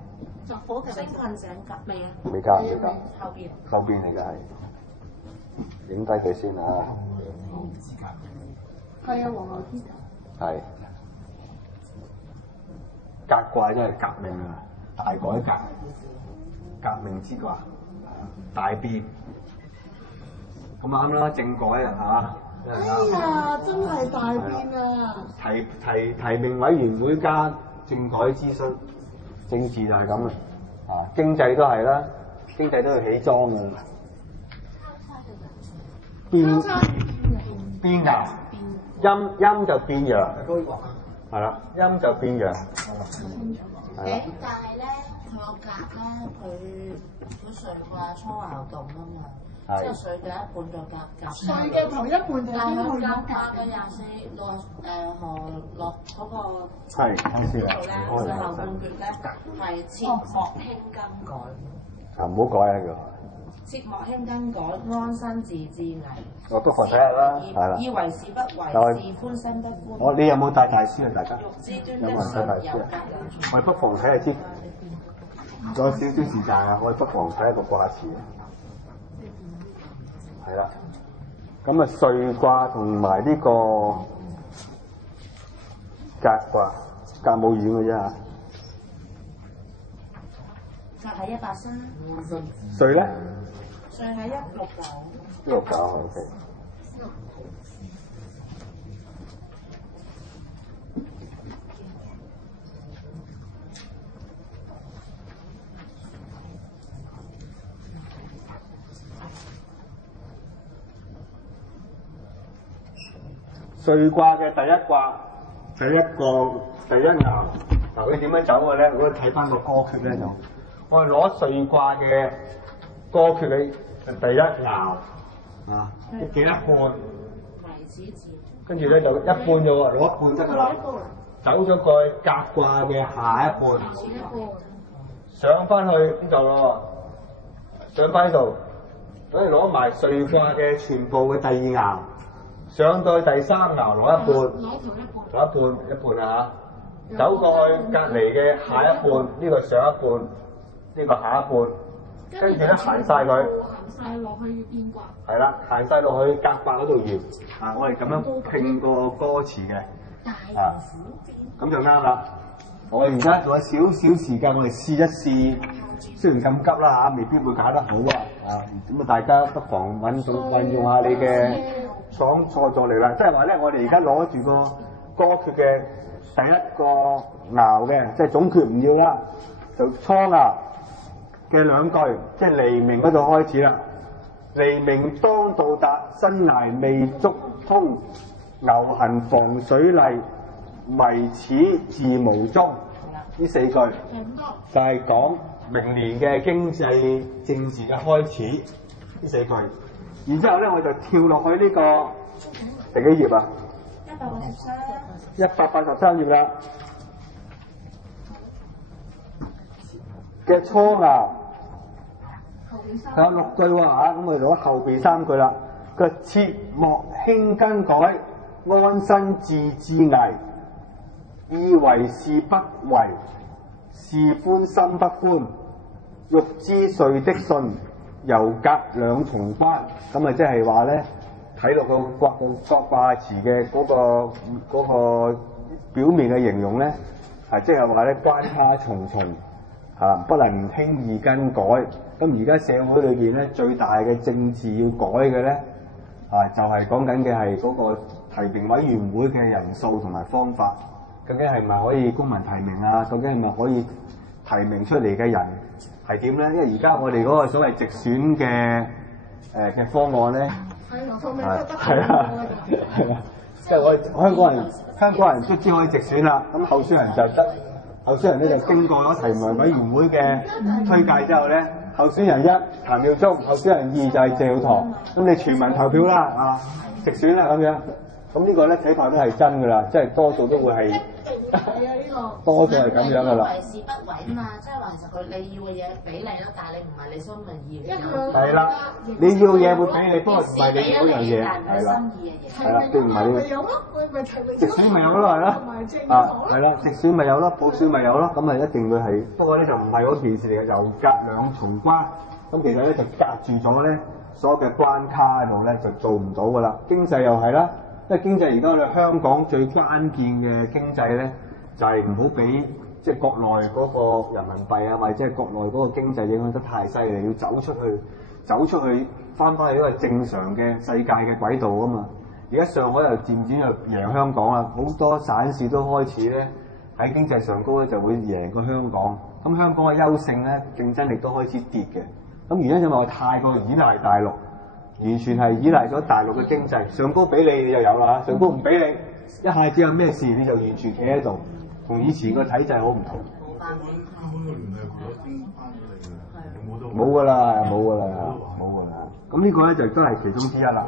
就火嘅星困井革未啊？未教。後邊嚟嘅係，影低佢先啊！係啊，黃牛之頭。係。革卦真係革命啊！大改革，革命之卦，大變。咁啱啦，政改啊哎呀，真係大變啊！提名委員會加政改諮詢，政治就係咁啦。經濟都係啦，經濟都要起莊嘅。變硬，陰就變陽，係啦，陰就變陽。但係咧，佢個格咧，佢水卦初爻動啊嘛，即係水嘅一半就夾。水嘅頭一半就但係佢夾嘅24落落嗰個係，開始啦。後半段咧係切莫輕更改。唔好改啊叫。切莫輕更改，安身自治危。我不妨睇下啦，係啦。以為是不為，是歡心不歡。你有冇帶大書啊？大家欲知端有冇的人帶大書啊？我哋不妨睇下先，仲有少少時間啊！我哋不妨睇下個卦辭啊。係啦，咁啊歲卦同埋呢個革卦，隔冇遠嘅啫嚇。就係130。歲咧？歲係169。169 OK。歲卦嘅第一卦，第一爻，嗱佢點樣走嘅咧？如果睇翻個歌訣咧，就我哋攞歲卦嘅歌訣嘅第一爻啊，記一半，跟住咧就一半啫喎，攞一半得㗎啦。走咗過去革卦嘅下一半，上翻去呢度咯，上翻呢度，所以攞埋歲卦嘅全部嘅第二爻。上到第三爻攞一半，攞一半啊嚇，走過去隔離嘅下一半，呢個上一半，呢個下一半，跟住咧行晒佢，行晒落去變卦。係啦，行晒落去革卦嗰度搖，我哋咁樣拼個歌詞嘅，咁就啱啦。我而家仲有少少時間，我哋試一試，雖然咁急啦嚇，未必會搞得好啊，咁啊大家不妨運用下你嘅創作力啦，即係話咧，我哋而家攞住個歌訣嘅第一個爻嘅，即係總訣唔要啦，就初爻嘅兩句，即係黎明嗰度開始啦。黎明當到達，生涯未足通，牛行防水例，迷此自無蹤。呢4句就係講明年嘅經濟政治嘅開始，呢4句。然之後咧，我就跳落去呢個第幾頁啊？183頁啦。嘅初爻，有6句喎嚇，咁我哋攞後邊3句啦。佢切莫輕更改，安身自治危。以為是不為，是歡心不歡。欲知歲的信，猶隔2重關。咁啊，即係話咧，睇落個卦辭嘅嗰個表面嘅形容咧，即係話咧關卡重重不能輕易更改。咁而家社會裏邊咧，最大嘅政治要改嘅咧，就係講緊嘅係嗰個提名委員會嘅人數同埋方法，究竟係咪可以公民提名啊？究竟係咪可以提名出嚟嘅人係點咧？因為而家我哋嗰個所謂直選嘅方案咧，係啊，即係我哋香港人卒之可以直選啦。咁候選人就得，候選人咧就經過咗提名委員會嘅推介之後咧，候選人1譚耀宗，候選人2就係謝耀棠。咁你全民投票啦，直選啦咁樣。咁呢個咧睇法都係真㗎啦，即係多數都會係。多數係咁樣噶啦。為是不為啊嘛，即係話其實佢你要嘅嘢俾你咯，但係你唔係你心意嘅。係啦，你要嘢會俾你，不過唔係你嗰樣嘢。係啦，係啦，並唔係你。直選咪有咯，係咯。係啦，直選咪有咯，普選咪有咯，咁啊一定會係。不過咧就唔係嗰件事嚟嘅，又隔2重關。咁其實咧就隔住咗咧所有嘅關卡喺度咧就做唔到噶啦。經濟又係啦。因為經濟而家我哋香港最關鍵嘅經濟咧，就係唔好俾即係國內嗰個人民幣啊，或者係國內嗰個經濟影響得太犀利，要走出去翻返去一個正常嘅世界嘅軌道啊嘛。而家上海又漸漸就贏香港啦，好多省市都開始咧喺經濟上高咧就會贏過香港。咁香港嘅優勝咧競爭力都開始跌嘅。咁原因就係我太過依賴大陸。完全係依賴咗大陸嘅經濟，上高俾你就有啦，上高唔俾你，一下子有咩事你就完全企喺度，同以前個體制好唔同。冇㗎啦，冇㗎啦。咁呢個咧就都係其中之一啦。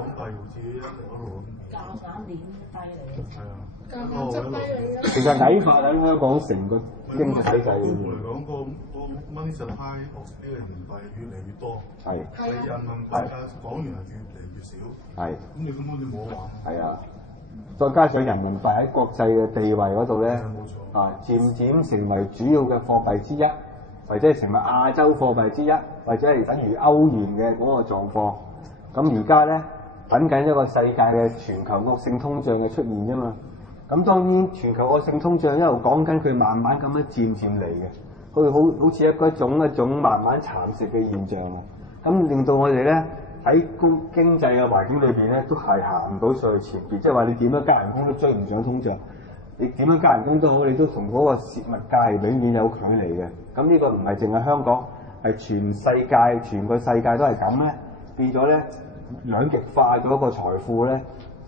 教產鏈低嚟。係啊。其實矮化緊香港成個經濟體制。嚟講，個 money supply 呢個人民幣越嚟越多，係人民幣嘅港元係越嚟越少，係咁你根本就冇得玩。係啊，再加上人民幣喺國際嘅地位嗰度咧，漸漸成為主要嘅貨幣之一，或者係成為亞洲貨幣之一，或者係等於歐元嘅嗰個狀況。咁而家咧等緊一個世界嘅全球惡性通脹嘅出現啫嘛。咁當然全球惡性通脹一路講緊佢慢慢咁樣漸漸嚟嘅，佢好似一種慢慢蠶食嘅現象啊。咁令到我哋咧喺經濟嘅環境裏邊咧都係行唔到上去前邊，即係話你點樣加人工都追唔上通脹，你點樣加人工都好，你都同嗰個物價係永遠有距離嘅。咁呢個唔係淨係香港，係全世界全個世界都係咁咧，變咗咧兩極化咗個財富咧。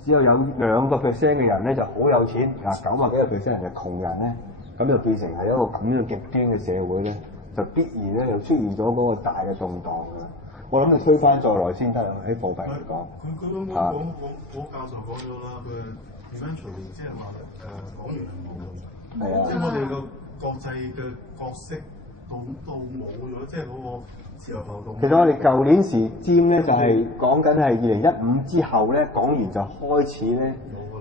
只有2% 嘅人咧就好有錢，90幾個%人就窮人咧，咁就變成係一個咁樣極端嘅社會咧，就必然咧又出現咗嗰個大嘅動盪㗎。我諗你推翻再來先得喺貨幣嚟講。佢我教授講咗啦，佢eventually即係話港元係冇用，係啊，即係我哋個國際嘅角色到冇咗，即係嗰個。其實我哋舊年時尖咧就係講緊係2015之後咧，港元就開始咧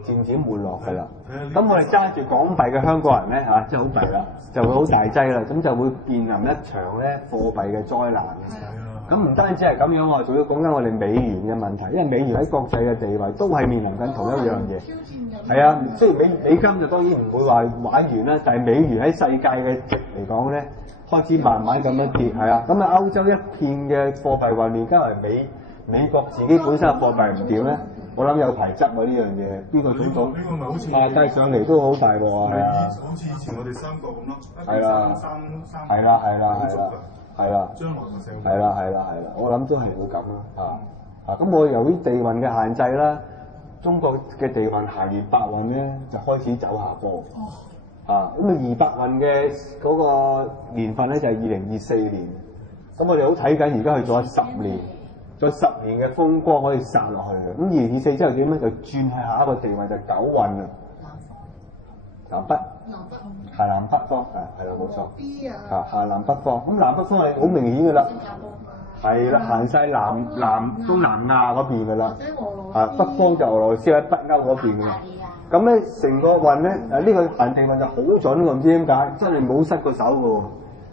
漸漸沒落㗎啦。咁我哋揸住港幣嘅香港人咧真係好弊啦，就會好大劑啦，咁就會面臨一場咧貨幣嘅災難。咁唔單止係咁樣喎，仲要講緊我哋美元嘅問題，因為美元喺國際嘅地位都係面臨緊同一樣嘢。係啊，雖然美金就當然唔會話玩完啦，但係美元喺世界嘅值嚟講咧，開始慢慢咁樣跌，係啊，咁啊歐洲一片嘅貨幣混亂，加埋美國自己本身嘅貨幣唔掂咧，我諗有排執喎呢樣嘢。呢個總統帶上嚟都好大鑊啊，係啊，好似以前我哋三國咁咯，係啦，係啦，係啦，係啦，將來嘅社會係啦，我諗都係會咁啦，咁我由於地運嘅限制啦，中國嘅地運行完8運咧就開始走下坡。咁啊200運嘅嗰個年份咧就係2024年，咁我哋好睇緊，而家去咗10年，再10年嘅風光可以殺落去嘅。咁2024之後點咧？就轉去下一個地位就9運啦。南北係南北方，係啦冇錯。行南北方，咁南北方係好明顯㗎啦。係啦，行晒東南亞嗰邊㗎啦。北方就俄羅斯喺北歐嗰邊㗎。咁咧成個運咧，呢個行地運就好準喎，唔知點解，真係冇失過手嘅喎。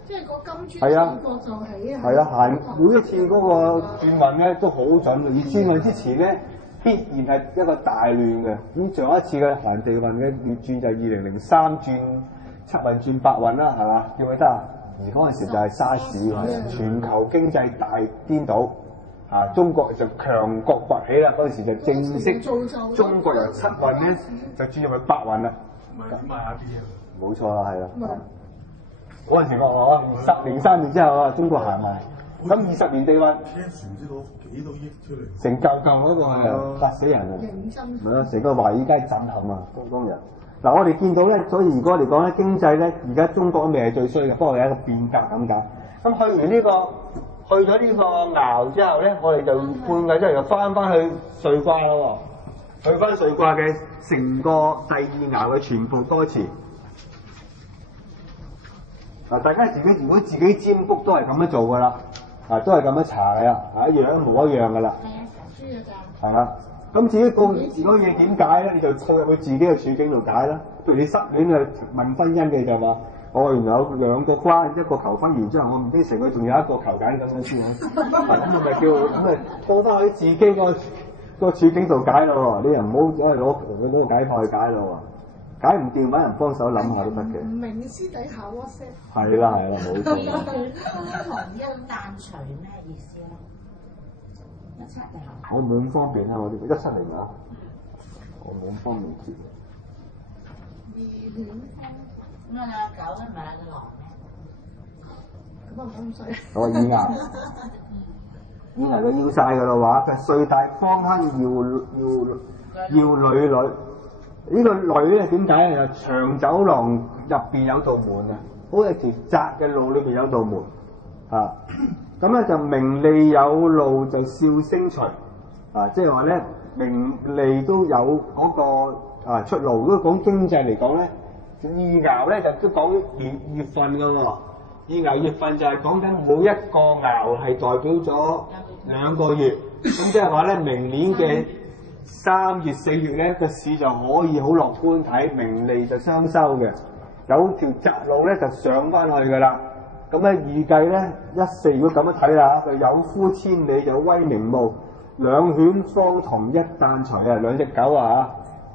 即係個金磚三國就起啊！係啊，行每一次嗰個轉運咧都好準嘅，而轉運之前咧必然係一個大亂嘅。咁上一次嘅行地運嘅轉就係2003轉7運轉8運啦，係嘛？記唔記得啊？而嗰陣時就係沙士，全球經濟大顛倒。中國就強國崛起啦！嗰陣時就正式中國由7運咧就轉入去8運啦。賣下啲嘢。冇錯啦，係啦。嗰陣時我03年之後啊，中國行埋。咁20年地運，唔知攞幾多億出嚟。成嚿嗰個係嚇死人啊！係啊，成個華爾街震撼啊！當日嗱，我哋見到咧，所以如果嚟講咧，經濟咧，而家中國都未係最衰嘅，不過有一個變革咁解。咁去完呢個。去咗呢個爻之後咧，我哋就半個之後又翻去歲卦咯喎，去翻歲卦嘅成個第2爻嘅全部多詞。大家如果自己占卜都係咁樣做噶啦，都係咁樣查嘅啦，一模一樣噶啦。係啦，咁至於嗰嘢點解咧？你就套入去自己嘅處境度解啦。譬如你失戀啊，問婚姻嘅就話。原來有2個關，一個求婚完之後，我唔應承佢，仲有一個求解咁樣先啊！咁咪叫咁咪套翻喺自己個處境度解咯喎！你又唔好攞個解法去解咯喎，解唔掂揾人幫手諗下都得嘅。明私底下 WhatsApp。係啦，冇錯。同音單除咩意思咧？17定我冇咁方便啊！我哋170啊，我冇咁方便接。2咁啊，9咧咪有個狼咩？咁啊唔好咁衰。我話2爻，2爻都要晒㗎啦話，佢歲大方亨要女。呢個女咧點解啊？長走廊入邊有道門啊，好似條窄嘅路裏邊有道門啊。咁咧就名利有路就笑聲隨啊，即係話咧名利都有嗰個出路。如果講經濟嚟講咧，二爻咧就都講月份㗎喎。二爻月份就係講緊每一個爻係代表咗2個月，咁即係話咧，明年嘅3月4月咧個市就可以好樂觀睇，名利就雙收嘅，有條窄路咧就上翻去㗎啦。咁咧預計咧14如果咁樣睇啦，就有夫千里就威名暮，兩犬相同一旦除啊，兩隻狗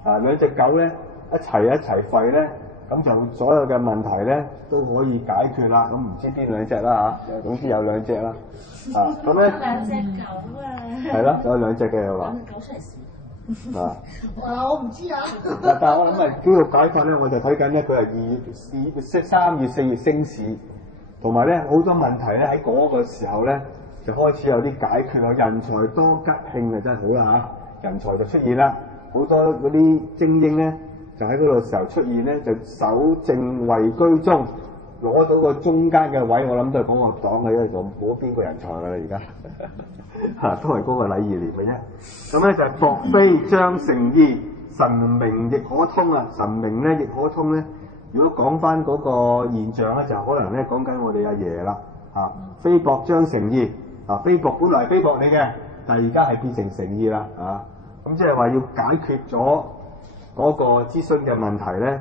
兩隻狗咧一齊吠咧，咁就所有嘅問題咧都可以解決啦。咁唔知邊兩隻啦總之有兩隻啦。咁咧兩隻狗啊！係咯，有兩隻嘅又話。狗出嚟試。我唔知啊。但係我諗係呢個解法咧，我就睇緊咧，佢係3月4月升市，同埋咧好多問題咧喺嗰個時候咧就開始有啲解決啦。人才多吉慶啊，真係好啦人才就出現啦，好多嗰啲精英咧就喺嗰度時候出現咧，就守正位居中，攞到個中間嘅位。我諗都係講個黨嘅，因為就冇邊個人才㗎啦而家，都係嗰個禮義廉嘅啫。咁咧就係薄飛將成義，神明亦可通啊！神明咧亦可通咧。如果講翻嗰個現象咧，就可能咧講緊我哋阿爺啦。飛薄將成義，飛薄本來係飛薄你嘅，但係而家係變成成義啦。咁即係話要解決咗嗰個諮詢嘅問題咧，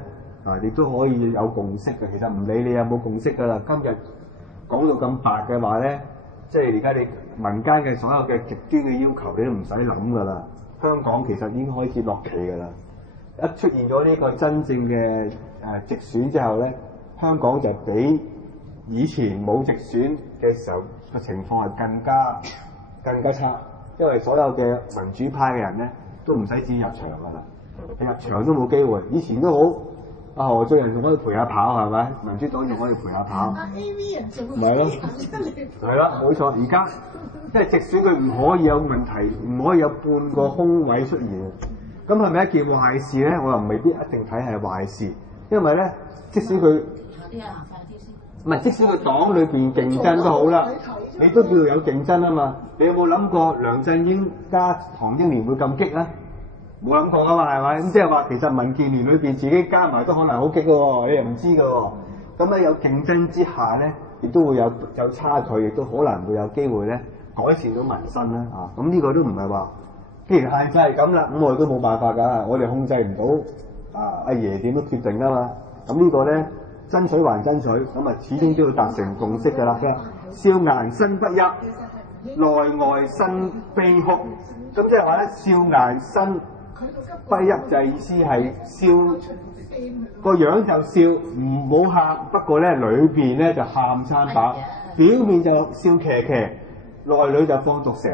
亦都可以有共識嘅。其實唔理你有冇共識㗎啦。今日講到咁白嘅話咧，即係而家你民間嘅所有嘅極端嘅要求，你都唔使諗㗎啦。香港其實已經開始落棋㗎啦。一出現咗呢個真正嘅直選之後咧，香港就比以前冇直選嘅時候嘅情況係更加差，因為所有嘅民主派嘅人咧都唔使自己入場㗎啦，入場都冇機會。以前都好，阿何俊仁仲可以陪下跑係咪？民主黨仲可以陪下跑。AV 人仲係咯，係啦，冇錯。而家即係直選佢唔可以有問題，唔可以有半個空位出現。咁係咪一件壞事咧？我又未必一定睇係壞事，因為咧，即使佢唔係，即使佢黨裏邊競爭都好啦，你都叫做有競爭啊嘛。你有冇諗過梁振英加唐英年會咁激咧？冇諗過噶嘛，係咪？咁即係話其實民建聯裏邊自己加埋都可能好激嘅喎，你又唔知嘅喎。咁喺有競爭之下咧，亦都會有差距，亦都可能會有機會咧改善到民生啦。咁呢個都唔係話。既然限制係咁啦，咁我哋都冇辦法㗎，我哋控制唔到阿爺點都決定㗎嘛。咁呢個咧爭取還爭取，咁始終都要達成共識㗎啦。笑顏身不一，內外身悲哭。咁即係話咧，笑顏身不一就係意思係笑個樣就笑，唔好喊。不過咧裏邊咧就喊餐飽，表面就笑騎騎，內裏就放毒蛇。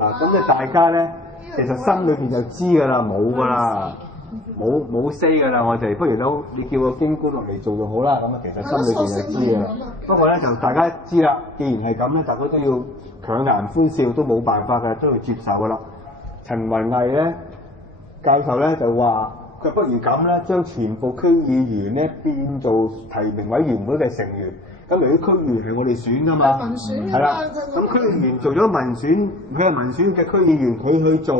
咁咧大家咧。其實心裏邊就知㗎啦，冇㗎啦，冇 say 㗎啦，我哋不如都你叫個京官落嚟做就好啦。咁其實心裏邊就知㗎啦。不過咧就大家知啦，既然係咁咧，大家都要強顏歡笑，都冇辦法㗎，都要接受㗎啦。陳雲毅咧教授咧就話，佢不如咁咧，將全部區議員咧變做提名委員會嘅成員。咁由於區議員係我哋選㗎嘛，係啦。咁區議員做咗民選，佢係民選嘅區議員，佢去做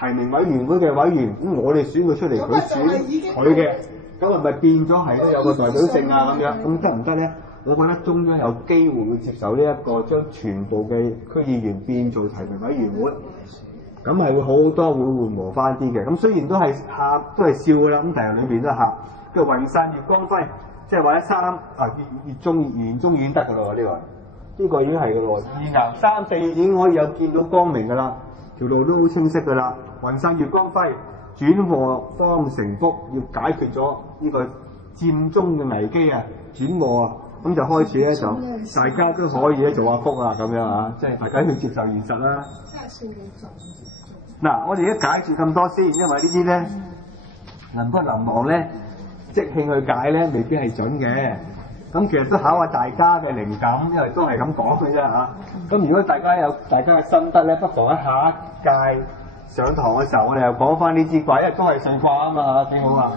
提名委員會嘅委員，咁我哋選佢出嚟，佢選佢嘅，咁係咪變咗係都有個代表性啊？咁樣咁得唔得咧？我覺得中央有機會會接受呢一個將全部嘅區議員變做提名委員會，咁係會好多會緩和翻啲嘅。咁雖然都係喊，都係笑㗎啦，咁但係裏邊都喊。佢雲散月光輝。即係話越中越遠得㗎咯，呢個已經係㗎咯。2爻3、4已經可以有見到光明㗎啦，條路都好清晰㗎啦。雲散月光輝，轉禍方成福，要解決咗呢個佔中嘅危機啊，轉禍啊，咁就開始咧就大家都可以咧做下福啊咁樣啊，即係大家要接受現實啦。嗱，我哋而家解決咁多先，因為呢啲咧能不能忘咧？即興去解咧，未必係準嘅。咁其實都考下大家嘅靈感，因為都係咁講嘅啫嚇。咁如果大家有大家嘅心得咧，不妨喺下一屆上堂嘅時候，我哋又講翻呢支卦，因為都係歲卦啊嘛，幾好啊！